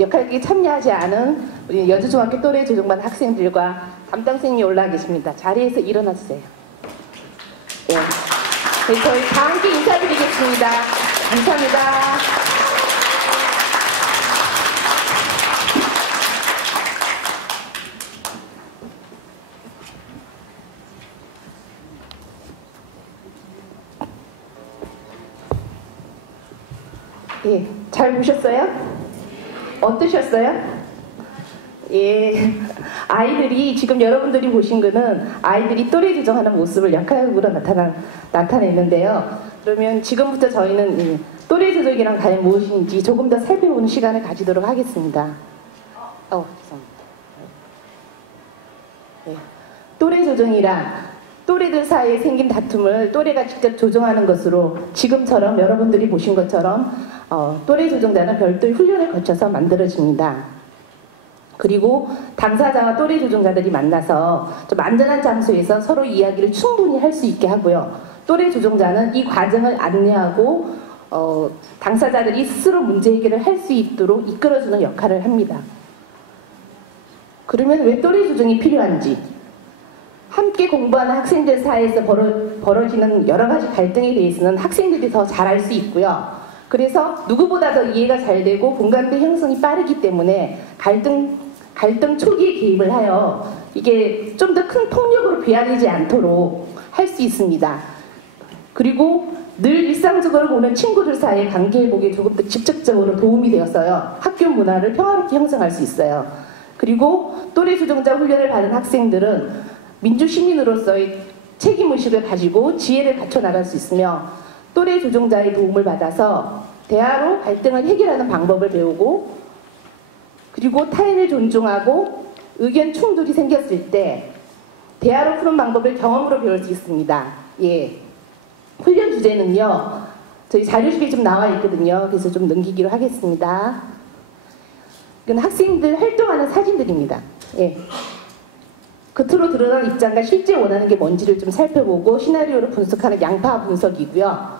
역할극에 참여하지 않은 우리 여주중학교 또래주종반 학생들과 담당생이 올라와 계십니다. 자리에서 일어나주세요. 예. 네, 저희 다 함께 인사드리겠습니다. 감사합니다. 예, 잘 보셨어요? 어떠셨어요? 예, 아이들이 지금 여러분들이 보신 거는 아이들이 또래 조정하는 모습을 역할극으로 나타냈는데요. 그러면 지금부터 저희는 또래 조정이란 과연 무엇인지 조금 더 살펴보는 시간을 가지도록 하겠습니다. 죄송합니다. 네. 또래 조정이란 또래들 사이에 생긴 다툼을 또래가 직접 조정하는 것으로 지금처럼 여러분들이 보신 것처럼 또래 조정자는 별도의 훈련을 거쳐서 만들어집니다. 그리고 당사자와 또래 조정자들이 만나서 좀 안전한 장소에서 서로 이야기를 충분히 할 수 있게 하고요. 또래 조정자는 이 과정을 안내하고 당사자들이 스스로 문제 해결을 할 수 있도록 이끌어주는 역할을 합니다. 그러면 왜 또래 조정이 필요한지, 한 함께 공부하는 학생들 사이에서 벌어지는 여러 가지 갈등에 대해서는 학생들이 더 잘 알 수 있고요. 그래서 누구보다 더 이해가 잘 되고 공감대 형성이 빠르기 때문에 갈등 초기에 개입을 하여 이게 좀 더 큰 폭력으로 비화되지 않도록 할 수 있습니다. 그리고 늘 일상적으로 보는 친구들 사이의 관계회복에 조금 더 직접적으로 도움이 되었어요. 학교 문화를 평화롭게 형성할 수 있어요. 그리고 또래 조정자 훈련을 받은 학생들은 민주시민으로서의 책임의식을 가지고 지혜를 갖춰 나갈 수 있으며 또래 조정자의 도움을 받아서 대화로 갈등을 해결하는 방법을 배우고 그리고 타인을 존중하고 의견 충돌이 생겼을 때 대화로 푸는 방법을 경험으로 배울 수 있습니다. 예. 훈련 주제는요. 저희 자료집에 좀 나와 있거든요. 그래서 좀 넘기기로 하겠습니다. 이건 학생들 활동하는 사진들입니다. 예. 겉으로 드러난 입장과 실제 원하는 게 뭔지를 좀 살펴보고 시나리오를 분석하는 양파 분석이고요.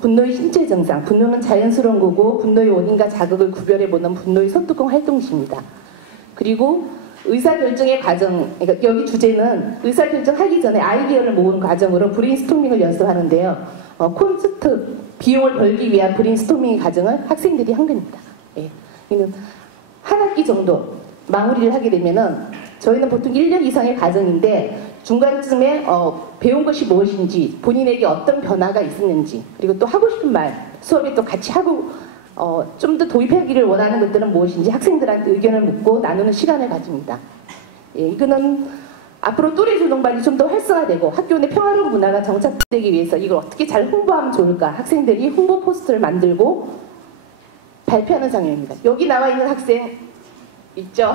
분노의 신체 증상. 분노는 자연스러운 거고 분노의 원인과 자극을 구별해보는 분노의 소뚜껑 활동지입니다. 그리고 의사결정의 과정, 그러니까 여기 주제는 의사결정하기 전에 아이디어를 모은 과정으로 브레인스토밍을 연습하는데요. 콘서트 비용을 벌기 위한 브레인스토밍 과정을 학생들이 한 겁니다. 예. 이는 한 학기 정도 마무리를 하게 되면은 저희는 보통 1년 이상의 과정인데 중간쯤에 배운 것이 무엇인지 본인에게 어떤 변화가 있었는지 그리고 또 하고 싶은 말 수업에 또 같이 하고 좀 더 도입하기를 원하는 것들은 무엇인지 학생들한테 의견을 묻고 나누는 시간을 가집니다. 예, 이거는 앞으로 또래 조정반이 좀 더 활성화되고 학교 내 평화로운 문화가 정착되기 위해서 이걸 어떻게 잘 홍보하면 좋을까 학생들이 홍보 포스터를 만들고 발표하는 장면입니다. 여기 나와 있는 학생 있죠?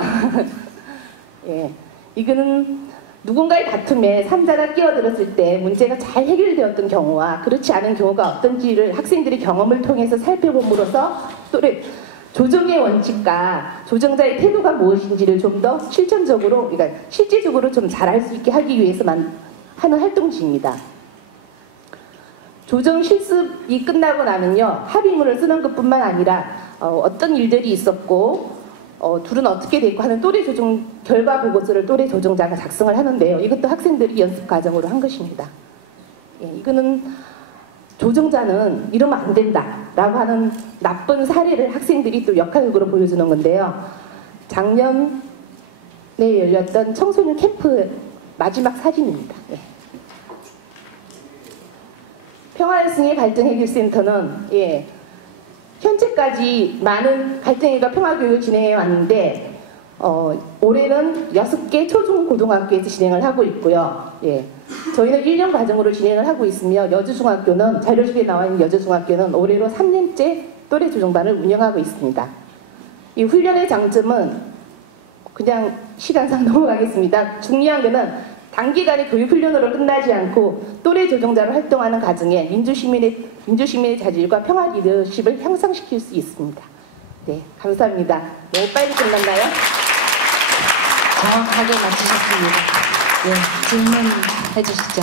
예, 이거는 누군가의 다툼에 3자가 끼어들었을 때 문제가 잘 해결되었던 경우와 그렇지 않은 경우가 어떤지를 학생들이 경험을 통해서 살펴봄으로써 또래 조정의 원칙과 조정자의 태도가 무엇인지를 좀 더 실천적으로, 그러니까 실제적으로 좀 잘 알 수 있게 하기 위해서만 하는 활동지입니다. 조정 실습이 끝나고 나면요 합의문을 쓰는 것뿐만 아니라 어떤 일들이 있었고 둘은 어떻게 됐고 하는 또래 조정 결과 보고서를 또래 조정자가 작성을 하는데요. 이것도 학생들이 연습 과정으로 한 것입니다. 예, 이거는 조정자는 이러면 안 된다라고 하는 나쁜 사례를 학생들이 또 역할극으로 보여주는 건데요. 작년에 열렸던 청소년 캠프 마지막 사진입니다. 예. 평화여성의 갈등해결센터는 예, 현재까지 많은 갈등해결 평화교육을 진행해 왔는데 올해는 6개 초중고등학교에서 진행을 하고 있고요. 예, 저희는 1년 과정으로 진행을 하고 있으며 여주중학교는 자료집에 나와 있는 여주중학교는 올해로 3년째 또래 조정반을 운영하고 있습니다. 이 훈련의 장점은 그냥 시간상 넘어가겠습니다. 중요한 것은 단기간에 교육훈련으로 끝나지 않고 또래 조정자로 활동하는 과정에 민주시민의 자질과 평화 리더십을 향상시킬 수 있습니다. 네, 감사합니다. 너무 빨리 끝났나요? 정확하게 맞추셨습니다. 예, 질문해 주시죠.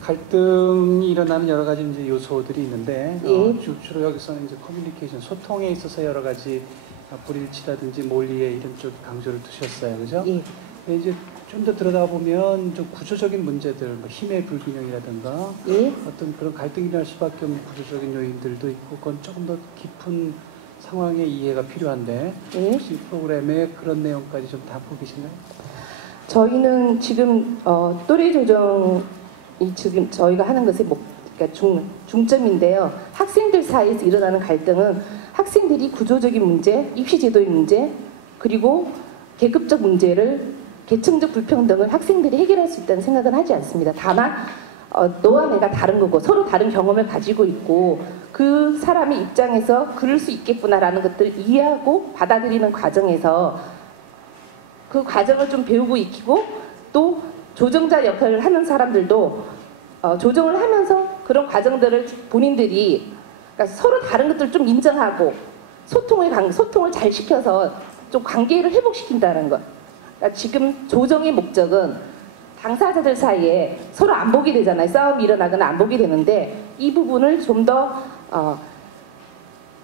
갈등이 일어나는 여러 가지 이제 요소들이 있는데 예. 주로 여기서는 이제 커뮤니케이션, 소통에 있어서 여러 가지 불일치라든지 몰리에 이런 쪽 강조를 두셨어요, 그죠? 예. 근데 이제 좀 더 들여다 보면 좀 구조적인 문제들, 뭐 힘의 불균형이라든가 예. 어떤 그런 갈등이 일어날 수밖에 없는 구조적인 요인들도 있고, 그건 조금 더 깊은 상황의 이해가 필요한데 예. 혹시 프로그램에 그런 내용까지 좀 담고 계신가요? 저희는 지금 또래 조정이 지금 저희가 하는 것의 그러니까 중점인데요. 학생들 사이에서 일어나는 갈등은 학생들이 구조적인 문제, 입시제도의 문제, 그리고 계급적 문제를 계층적 불평등을 학생들이 해결할 수 있다는 생각은 하지 않습니다. 다만 너와 내가 다른 거고 서로 다른 경험을 가지고 있고 그 사람의 입장에서 그럴 수 있겠구나라는 것들을 이해하고 받아들이는 과정에서 그 과정을 좀 배우고 익히고 또 조정자 역할을 하는 사람들도 조정을 하면서 그런 과정들을 본인들이 그러니까 서로 다른 것들을 좀 인정하고 소통을 잘 시켜서 좀 관계를 회복시킨다는 것. 그러니까 지금 조정의 목적은 당사자들 사이에 서로 안 보게 되잖아요. 싸움이 일어나거나 안 보게 되는데 이 부분을 좀 더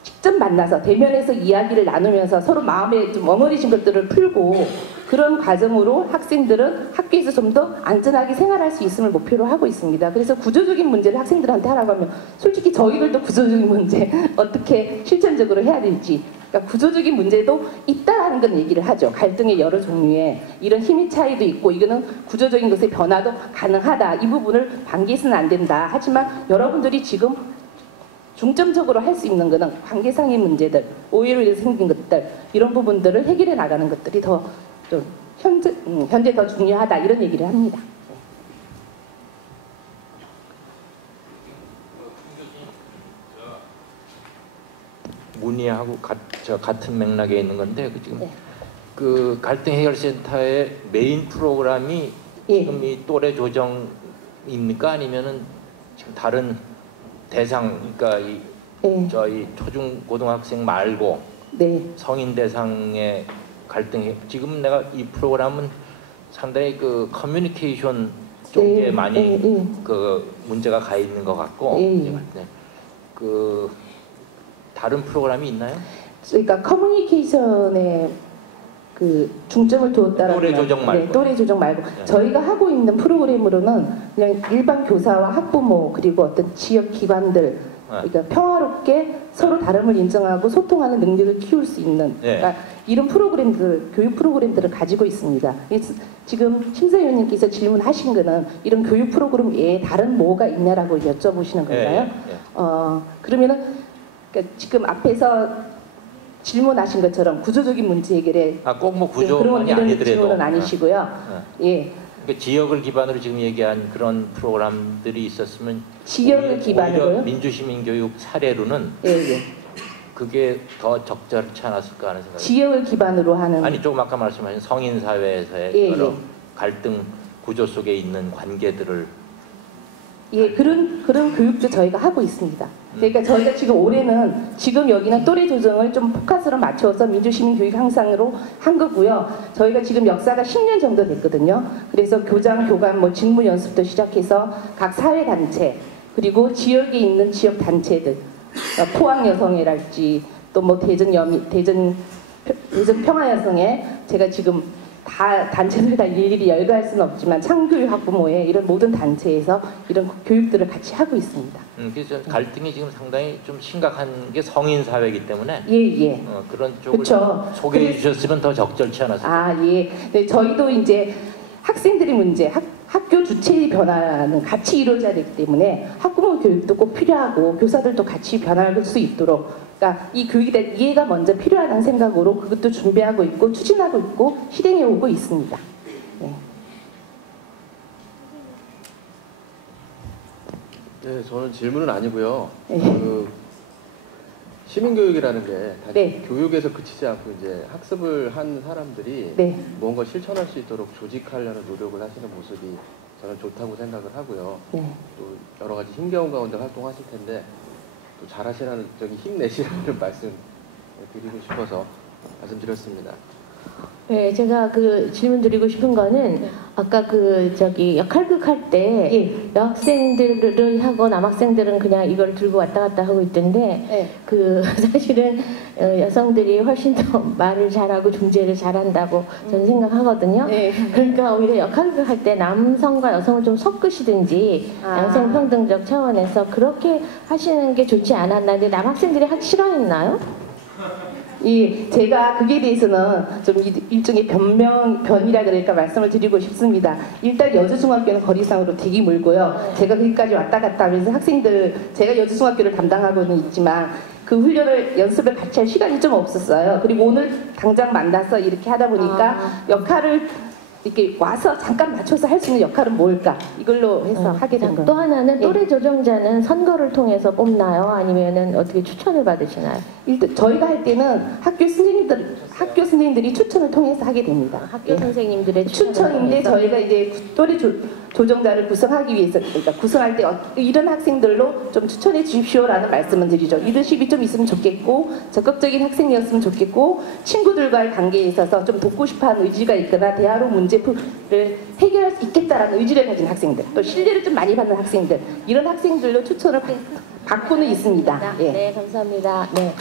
직접 만나서 대면에서 이야기를 나누면서 서로 마음에 좀 엉어리진 것들을 풀고 그런 과정으로 학생들은 학교에서 좀 더 안전하게 생활할 수 있음을 목표로 하고 있습니다. 그래서 구조적인 문제를 학생들한테 하라고 하면 솔직히 저희들도 구조적인 문제 어떻게 실천적으로 해야 될지 그러니까 구조적인 문제도 있다라는 건 얘기를 하죠. 갈등의 여러 종류의 이런 힘의 차이도 있고 이거는 구조적인 것의 변화도 가능하다. 이 부분을 방기해서는 안 된다. 하지만 여러분들이 지금 중점적으로 할 수 있는 것은 관계상의 문제들, 오해로 인해서 생긴 것들 이런 부분들을 해결해 나가는 것들이 더 좀 현재 더 중요하다 이런 얘기를 합니다. 문의하고 같은 맥락에 있는 건데 지금 그 갈등 해결센터의 메인 프로그램이 지금 이 또래 조정입니까? 아니면은 지금 다른 대상 그러니까 이 저희 초중 고등학생 말고 성인 대상의 갈등 지금 내가 이 프로그램은 상당히 그 커뮤니케이션 쪽에 많이 그 문제가 가 있는 것 같고 그 다른 프로그램이 있나요? 그러니까 커뮤니케이션에 그 중점을 두었다라는 또래 조정 말고 또래 조정 말고 저희가 하고 있는 프로그램으로는 그냥 일반 교사와 학부모 그리고 어떤 지역 기관들 그러니까 평화롭게 서로 다름을 인정하고 소통하는 능력을 키울 수 있는 그러니까 이런 프로그램들 교육 프로그램들을 가지고 있습니다. 지금 심사위원님께서 질문하신 거는 이런 교육 프로그램 외에 다른 뭐가 있냐라고 여쭤보시는 건가요? 그러면은 그러니까 지금 앞에서 질문하신 것처럼 구조적인 문제 해결에 꼭 뭐 구조만이 아니더라도 질문은 아니시고요. 그러니까 지역을 기반으로 지금 얘기한 그런 프로그램들이 있었으면 지역을 기반으로요? 민주시민교육 사례로는 그게 더 적절치 않았을까 하는 생각이 지역을 기반으로 하는 아니 조금 아까 말씀하신 성인사회에서의 여러 갈등 구조 속에 있는 관계들을 그런 교육도 저희가 하고 있습니다. 그러니까 저희가 지금 올해는 지금 여기는 또래 조정을 좀 포커스로 맞춰서 민주시민 교육 향상으로 한 거고요. 저희가 지금 역사가 10년 정도 됐거든요. 그래서 교장, 교감, 뭐 직무 연습도 시작해서 각 사회 단체 그리고 지역에 있는 지역 단체들, 포항 여성회랄지 또 뭐 대전 평화여성회 제가 지금 다 단체들 다 일일이 열거할 수는 없지만 창교육 학부모의 이런 모든 단체에서 이런 교육들을 같이 하고 있습니다. 그래서 갈등이 지금 상당히 좀 심각한 게 성인 사회이기 때문에 그런 쪽을 소개해 주셨으면 더 적절치 않았을까? 네, 저희도 이제 학생들의 문제, 학교 주체의 변화는 같이 이루어져야 되기 때문에 학부모 교육도 꼭 필요하고 교사들도 같이 변화할 수 있도록 그러니까 이 교육에 대한 이해가 먼저 필요하다는 생각으로 그것도 준비하고 있고 추진하고 있고 실행해 오고 있습니다. 네, 저는 질문은 아니고요. 그 시민교육이라는 게 단지 교육에서 그치지 않고 이제 학습을 한 사람들이 무언가 실천할 수 있도록 조직하려는 노력을 하시는 모습이 저는 좋다고 생각을 하고요. 또 여러 가지 힘겨운 가운데 활동하실 텐데 또 잘하시라는 힘내시라는 말씀 드리고 싶어서 말씀드렸습니다. 네, 제가 그 질문 드리고 싶은 거는 아까 그 역할극 할 때 여학생들을 하고 남학생들은 그냥 이걸 들고 왔다 갔다 하고 있던데 그 사실은 여성들이 훨씬 더 말을 잘하고 중재를 잘한다고 저는 생각하거든요. 그러니까 오히려 역할극 할 때 남성과 여성을 좀 섞으시든지 양성평등적 차원에서 그렇게 하시는 게 좋지 않았나. 근데 남학생들이 하기 싫어했나요? 제가 그게 대해서는 좀 일종의 변이라 그럴까 말씀을 드리고 싶습니다. 일단 여주중학교는 거리상으로 되게 멀고요. 제가 거기까지 왔다 갔다 하면서 제가 여주중학교를 담당하고는 있지만 그 훈련을 연습을 같이 할 시간이 좀 없었어요. 그리고 오늘 당장 만나서 이렇게 하다 보니까 역할을 이렇게 와서 잠깐 맞춰서 할 수 있는 역할은 뭘까? 이걸로 해서 하게 된 거예요. 또 하나는 또래 조정자는 선거를 통해서 뽑나요? 아니면은 어떻게 추천을 받으시나요? 일단 저희가 할 때는 학교 선생님들이 추천을 통해서 하게 됩니다. 학교 선생님들의 추천인데 저희가 이제 또래 조정자를 구성하기 위해서 그러니까 구성할 때 이런 학생들로 좀 추천해 주십시오라는 말씀을 드리죠. 리더십이 좀 있으면 좋겠고 적극적인 학생이었으면 좋겠고 친구들과의 관계에 있어서 좀 돕고 싶어하는 의지가 있거나 대화로 문제를 해결할 수 있겠다라는 의지를 가진 학생들 또 신뢰를 좀 많이 받는 학생들 이런 학생들로 추천을 받고는 있습니다. 예. 네, 감사합니다. 네.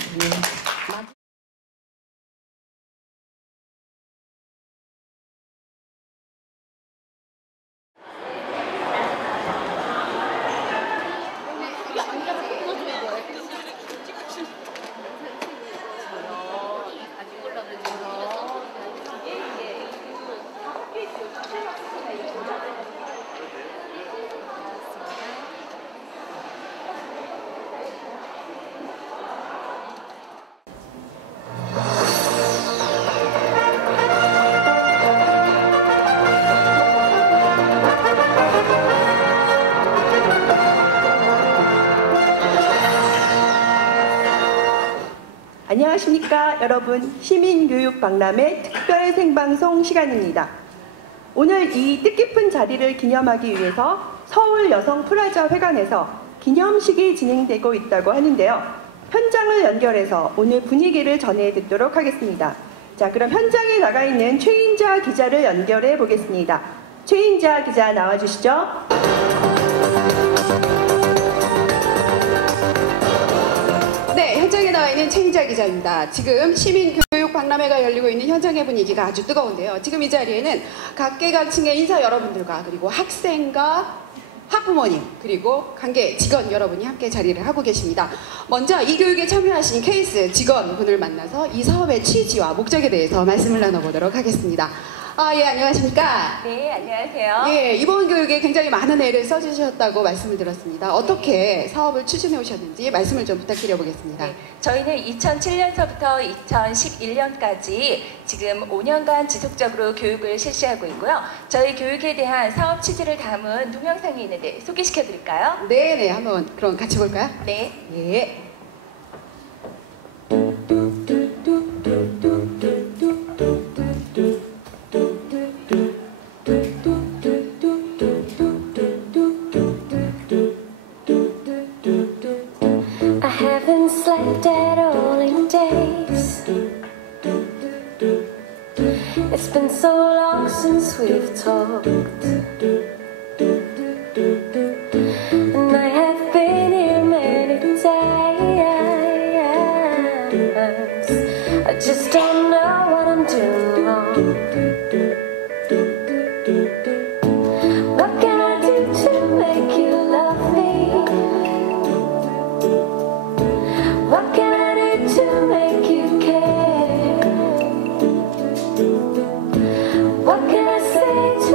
안녕하십니까 여러분. 시민교육박람회 특별 생방송 시간입니다. 오늘 이 뜻깊은 자리를 기념하기 위해서 서울 여성 프라자 회관에서 기념식이 진행되고 있다고 하는데요. 현장을 연결해서 오늘 분위기를 전해 듣도록 하겠습니다. 자, 그럼 현장에 나가 있는 최인자 기자를 연결해 보겠습니다. 최인자 기자 나와주시죠. 네, 현장에 나와 있는 최인자 기자입니다. 지금 시민교육박람회가 열리고 있는 현장의 분위기가 아주 뜨거운데요. 지금 이 자리에는 각계각층의 인사 여러분들과 그리고 학생과 학부모님 그리고 관계 직원 여러분이 함께 자리를 하고 계십니다. 먼저 이 교육에 참여하신 케이스 직원분을 만나서 이 사업의 취지와 목적에 대해서 말씀을 나눠보도록 하겠습니다. 예, 안녕하십니까? 네, 안녕하세요. 예, 이번 교육에 굉장히 많은 애를 써주셨다고 말씀을 들었습니다. 어떻게 사업을 추진해 오셨는지 말씀을 좀 부탁드려 보겠습니다. 네, 저희는 2007년서부터 2011년까지 지금 5년간 지속적으로 교육을 실시하고 있고요. 저희 교육에 대한 사업 취지를 담은 동영상이 있는데 소개시켜 드릴까요? 네, 한번 그럼 같이 볼까요? 네. 예. I haven't slept at all in days. It's been so long since we've talked, and I have been here many times. I just don't know what I'm doing wrong. What can I do to make you love me? What can I do to make you care? What can I say to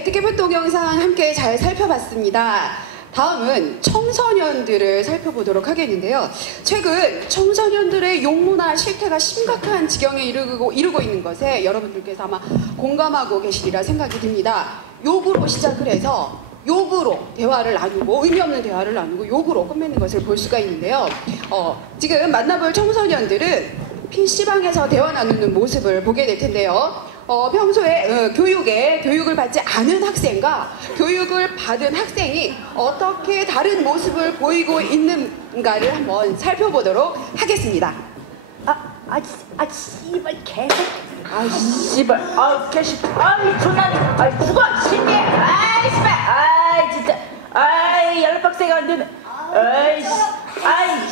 네, 뜻깊은 동영상 함께 잘 살펴봤습니다. 다음은 청소년들을 살펴보도록 하겠는데요. 최근 청소년들의 용모나 실태가 심각한 지경에 이르고 있는 것에 여러분들께서 아마 공감하고 계시리라 생각이 듭니다. 욕으로 시작을 해서 욕으로 대화를 나누고 의미 없는 대화를 나누고 욕으로 끝맺는 것을 볼 수가 있는데요. 지금 만나볼 청소년들은 PC방에서 대화 나누는 모습을 보게 될 텐데요. 평소에 교육을 받지 않은 학생과 교육을 받은 학생이 어떻게 다른 모습을 보이고 있는가를 한번 살펴보도록 하겠습니다. 씨발 개새끼. 씨발. 개새끼. 존나. 죽어. 신기해. 씨발. 진짜. 연락박스가 안 되네.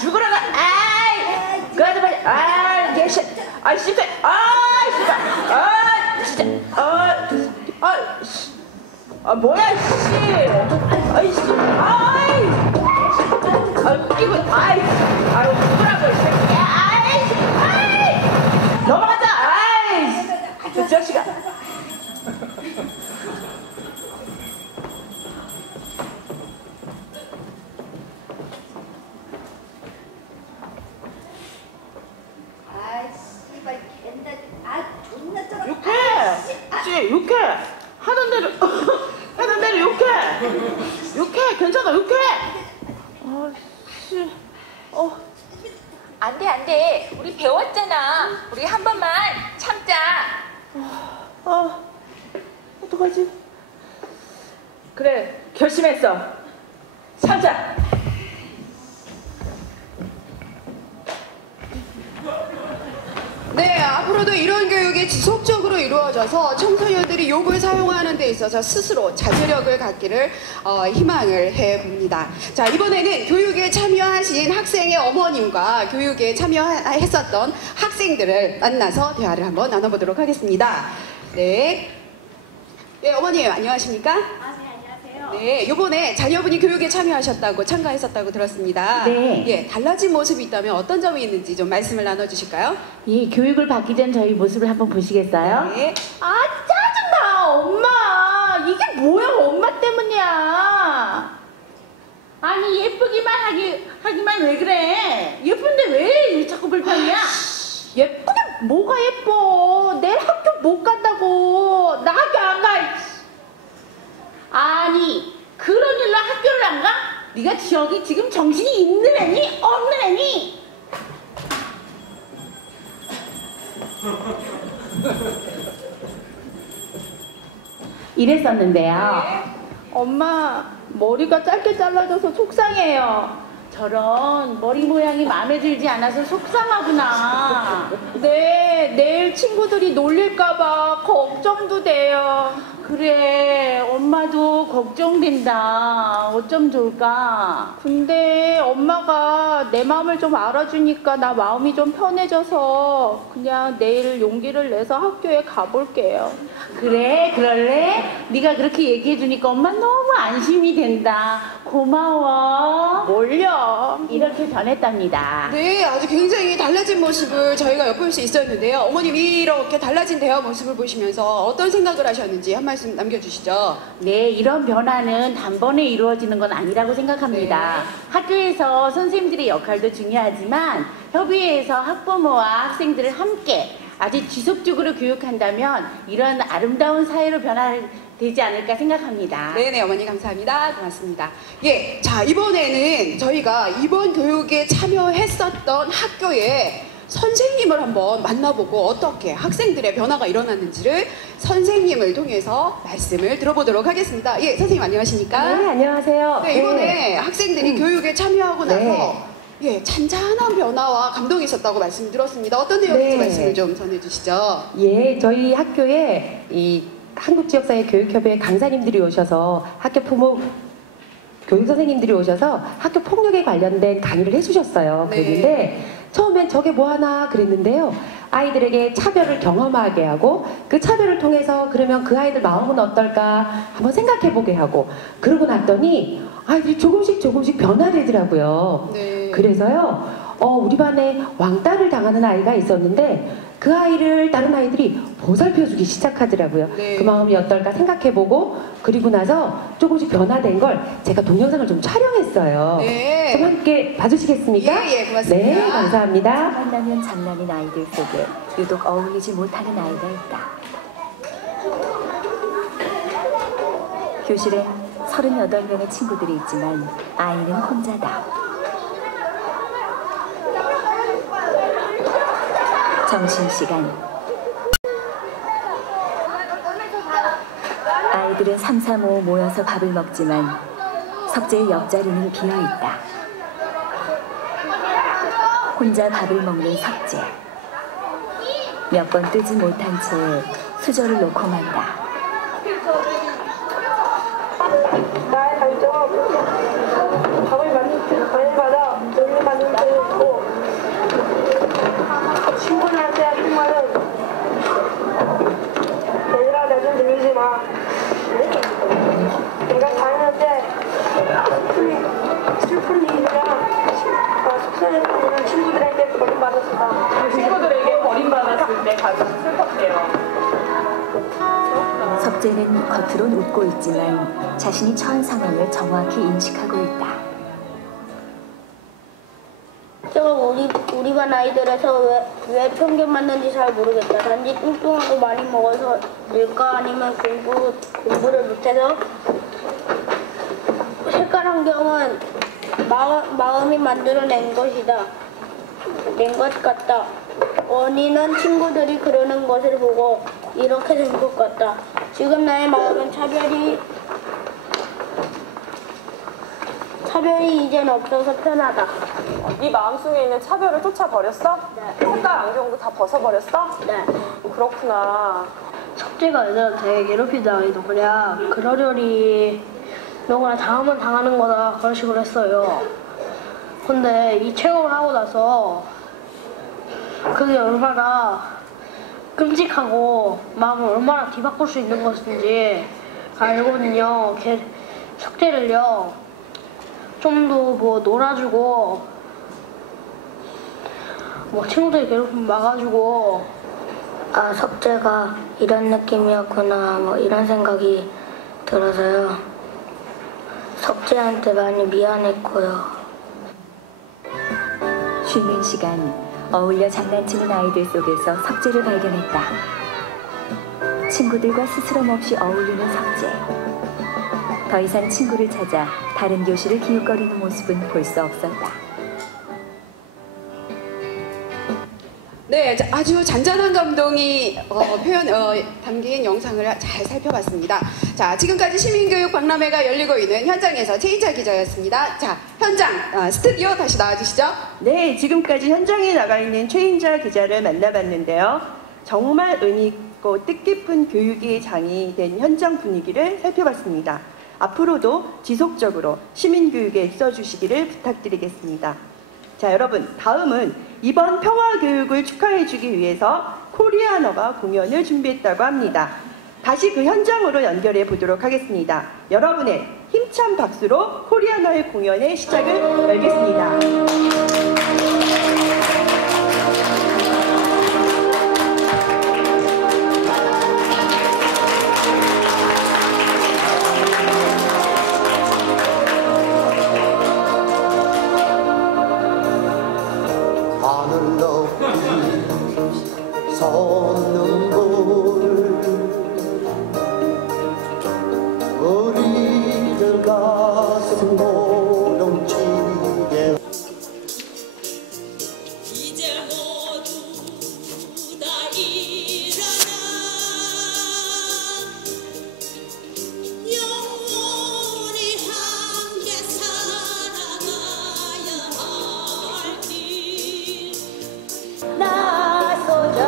죽으라가. 그래도 빨리. 개새끼. 씨발. 씨발. 진짜. 뭐야, 씨. 이거, 누구라고, 이 새끼야. 넘어가자. 저 자식아. 욕해. 하던 대로 욕해. 괜찮아, 욕해. 안 돼. 우리 배웠잖아. 우리 한 번만 참자. 어떡하지? 그래, 결심했어. 참자. 네, 앞으로도 이런 교육이 지속적으로 이루어져서 청소년들이 욕을 사용하는 데 있어서 스스로 자제력을 갖기를 희망을 해봅니다. 자, 이번에는 교육에 참여하신 학생의 어머님과 교육에 참여했었던 학생들을 만나서 대화를 한번 나눠보도록 하겠습니다. 네, 어머님 안녕하십니까? 네, 안녕하세요. 네, 이번에 자녀분이 교육에 참가했었다고 들었습니다. 네. 예, 달라진 모습이 있다면 어떤 점이 있는지 좀 말씀을 나눠주실까요? 예, 교육을 받기 전 저희 모습을 한번 보시겠어요? 네. 짜증나, 엄마. 이게 뭐야, 엄마 때문이야. 아니, 예쁘기만 하기만 왜 그래? 예쁜데 왜 자꾸 불편이야? 예쁘게 뭐가 예뻐? 내일 학교 못 간다고. 나 학교 안 가. 아니, 그런 일로 학교를 안 가? 네가 저기 지금 정신이 있는 애니? 없는 애니? 이랬었는데요. 엄마, 머리가 짧게 잘라져서 속상해요. 저런 머리 모양이 마음에 들지 않아서 속상하구나. 네, 내일 친구들이 놀릴까봐 걱정도 돼요. 그래, 엄마도 걱정된다. 어쩜 좋을까? 근데 엄마가 내 마음을 좀 알아주니까 나 마음이 좀 편해져서 그냥 내일 용기를 내서 학교에 가볼게요. 그래, 그럴래? 네가 그렇게 얘기해주니까 엄마 너무 안심이 된다. 고마워. 뭘요? 이렇게 변했답니다. 네, 아주 굉장히 달라진 모습을 저희가 엿볼 수 있었는데요. 어머님이 이렇게 달라진 대화 모습을 보시면서 어떤 생각을 하셨는지 한 말씀 남겨주시죠. 네, 이런 변화는 단번에 이루어지는 건 아니라고 생각합니다. 네. 학교에서 선생님들의 역할도 중요하지만 협의회에서 학부모와 학생들을 함께 아주 지속적으로 교육한다면 이런 아름다운 사회로 변화되지 않을까 생각합니다. 네네, 어머니 감사합니다. 고맙습니다. 예, 자, 이번에는 저희가 이번 교육에 참여했었던 학교에 선생님을 한번 만나보고 어떻게 학생들의 변화가 일어났는지를 선생님을 통해서 말씀을 들어보도록 하겠습니다. 예, 선생님 안녕하십니까? 네, 안녕하세요. 네, 이번에 학생들이 교육에 참여하고 나서 네. 예, 잔잔한 변화와 감동이 있었다고 말씀 들었습니다. 어떤 내용인지 네. 말씀을 좀 전해주시죠. 예, 저희 학교에 이 한국지역사회 교육협회 강사님들이 오셔서 학교 부모 교육 선생님들이 오셔서 학교 폭력에 관련된 강의를 해주셨어요. 네. 그랬는데 처음엔 저게 뭐하나 그랬는데요. 아이들에게 차별을 경험하게 하고 그 차별을 통해서 그러면 그 아이들 마음은 어떨까 한번 생각해보게 하고 그러고 났더니 아이들이 조금씩 변화되더라고요. 네. 그래서요. 우리 반에 왕따를 당하는 아이가 있었는데 그 아이를 다른 아이들이 보살펴주기 시작하더라고요. 네. 그 마음이 어떨까 생각해보고 그리고 나서 조금씩 변화된 걸 제가 동영상을 좀 촬영했어요. 네. 좀 함께 봐주시겠습니까? 예, 고맙습니다. 네, 감사합니다. 만나면 장난인 아이들 속에 유독 어울리지 못하는 아이가 있다. 교실엔 38명의 친구들이 있지만 아이는 혼자다. 점심시간. 아이들은 3, 3, 5 모여서 밥을 먹지만 석재의 옆자리는 비어있다. 혼자 밥을 먹는 석재. 몇 번 뜨지 못한 채 수저를 놓고 만다. 나의 발전은 밥을 만들 때마다 놀러 가는 때였고 친구들한테 하는 말은 얘들아 나 좀 들리지 마. 내가 다니는데 슬픈 일이랑 속상했던 친구들에게 버림받았다. 친구들에게 버림받았을 때 가장 슬펐대요. 석재는 겉으론 웃고 있지만 자신이 처한 상황을 정확히 인식하고 있다. 제가 우리 반 아이들에서 왜 편견 맞는지 잘 모르겠다. 단지 뚱뚱하고 많이 먹어서일까 아니면 공부를 못해서 색깔 환경은 마음이 만들어낸 것이다. 낸 것 같다. 원인은 친구들이 그러는 것을 보고 이렇게 된 것 같다. 지금 나의 마음은 차별이 이젠 없어서 편하다. 네 마음속에 있는 차별을 쫓아버렸어? 네. 색깔 안경도 다 벗어버렸어? 네. 그렇구나. 석재가 애들한테 괴롭히다 아이도 그냥 그러려니 너가 당하면 당하는 거다 그런 식으로 했어요. 근데 이 체험을 하고 나서 그게 얼마나 끔찍하고 마음을 얼마나 뒤바꿀 수 있는 것인지 알거든요. 석재를요 좀 더 뭐 놀아주고 뭐 친구들 괴롭힘 막아주고 아 석재가 이런 느낌이었구나 뭐 이런 생각이 들어서요. 석재한테 많이 미안했고요. 쉬는 시간, 어울려 장난치는 아이들 속에서 석재를 발견했다. 친구들과 스스럼 없이 어울리는 석재. 더 이상 친구를 찾아 다른 교실을 기웃거리는 모습은 볼 수 없었다. 네, 아주 잔잔한 감동이 담긴 영상을 잘 살펴봤습니다. 자, 지금까지 시민교육 박람회가 열리고 있는 현장에서 최인자 기자였습니다. 자, 현장 스튜디오 다시 나와주시죠. 네, 지금까지 현장에 나가 있는 최인자 기자를 만나봤는데요. 정말 의미있고 뜻깊은 교육의 장이 된 현장 분위기를 살펴봤습니다. 앞으로도 지속적으로 시민교육에 애써주시기를 부탁드리겠습니다. 자, 여러분, 다음은 이번 평화교육을 축하해주기 위해서 코리아너가 공연을 준비했다고 합니다. 다시 그 현장으로 연결해 보도록 하겠습니다. 여러분의 힘찬 박수로 코리아너의 공연의 시작을 열겠습니다. 솟는 불 우리들 가슴 고동치게 이제 모두 다 일어나 영원히 함께 살아가야 할 길 나서자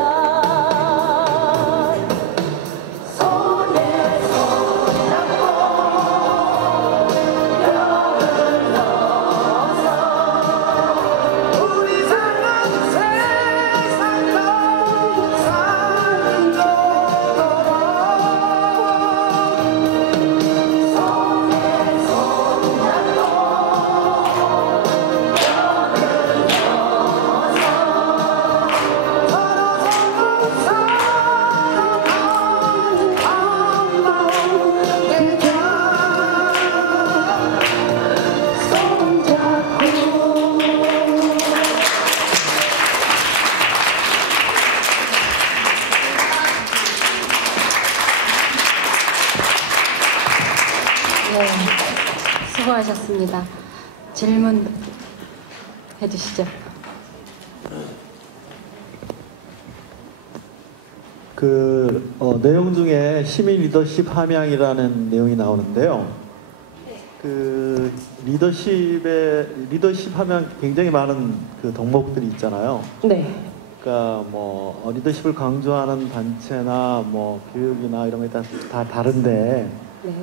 수고하셨습니다. 질문 해주시죠. 내용 중에 시민 리더십 함양이라는 내용이 나오는데요. 리더십 하면 굉장히 많은 덕목들이 있잖아요. 네. 그러니까 리더십을 강조하는 단체나 교육이나 이런 게 다 다른데 네.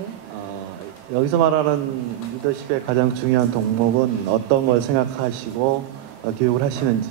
여기서 말하는 리더십의 가장 중요한 덕목은 어떤 걸 생각하시고 교육을 하시는지.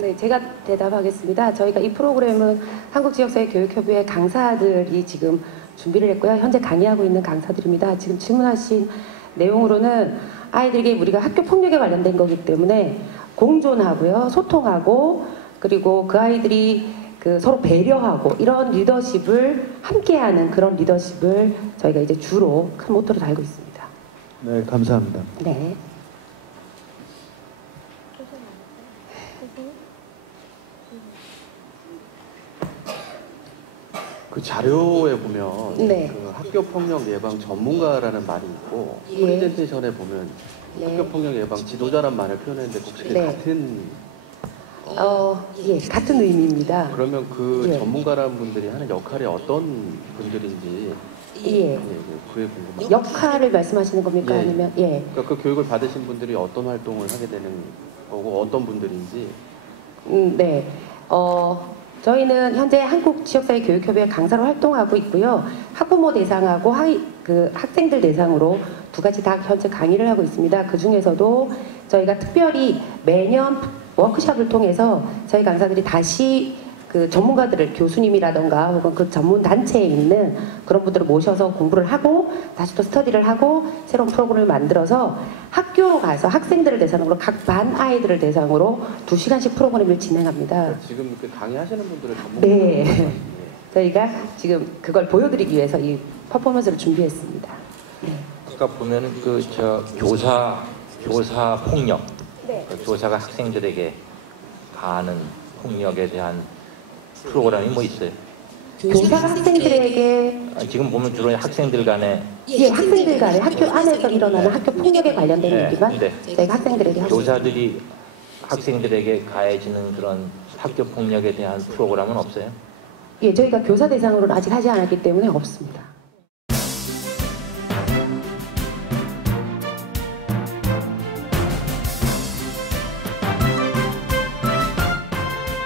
네, 제가 대답하겠습니다. 저희가 이 프로그램은 한국지역사회 교육협의회 강사들이 지금 준비를 했고요. 현재 강의하고 있는 강사들입니다. 지금 질문하신 내용으로는 아이들에게 우리가 학교 폭력에 관련된 거기 때문에 공존하고요, 소통하고, 그리고 그 아이들이 서로 배려하고 이런 리더십을 함께하는 그런 리더십을 저희가 이제 주로 큰 모토로 달고 있습니다. 네, 감사합니다. 네. 그 자료에 보면 네. 그 학교 폭력 예방 전문가라는 말이 있고 예. 프레젠테이션에 보면 네. 학교 폭력 예방 지도자란 말을 표현했는데 혹시 네. 같은 예, 같은 의미입니다. 그러면 그 예. 전문가라는 분들이 하는 역할이 어떤 분들인지 예. 그게 궁금합니다. 역할을 말씀하시는 겁니까? 예. 아니면 예. 그러니까 그 교육을 받으신 분들이 어떤 활동을 하게 되는 거고 어떤 분들인지. 네. 저희는 현재 한국지역사회 교육협의회 강사로 활동하고 있고요. 학부모 대상하고 학생들 대상으로 두 가지 다 현재 강의를 하고 있습니다. 그 중에서도 저희가 특별히 매년 워크숍을 통해서 저희 강사들이 다시 그 전문가들을 교수님이라던가 혹은 그 전문 단체에 있는 그런 분들을 모셔서 공부를 하고 다시 또 스터디를 하고 새로운 프로그램을 만들어서 학교로 가서 학생들을 대상으로 각 반 아이들을 대상으로 2시간씩 프로그램을 진행합니다. 지금 그 강의하시는 분들을 네. 저희가 지금 그걸 보여드리기 위해서 이 퍼포먼스를 준비했습니다. 아까 보면은 교사 폭력, 네. 교사가 학생들에게 가하는 폭력에 대한 프로그램이 뭐 있어요? 교사가 학생들에게 지금 보면 주로 학생들 간에 학생들 간에 학교 안에서 일어나는 학교 폭력에 관련된 얘기만 저희가 학생들에게 하고 교사들이 학생들에게 가해지는 그런 학교 폭력에 대한 프로그램은 없어요? 예, 저희가 교사 대상으로는 아직 하지 않았기 때문에 없습니다.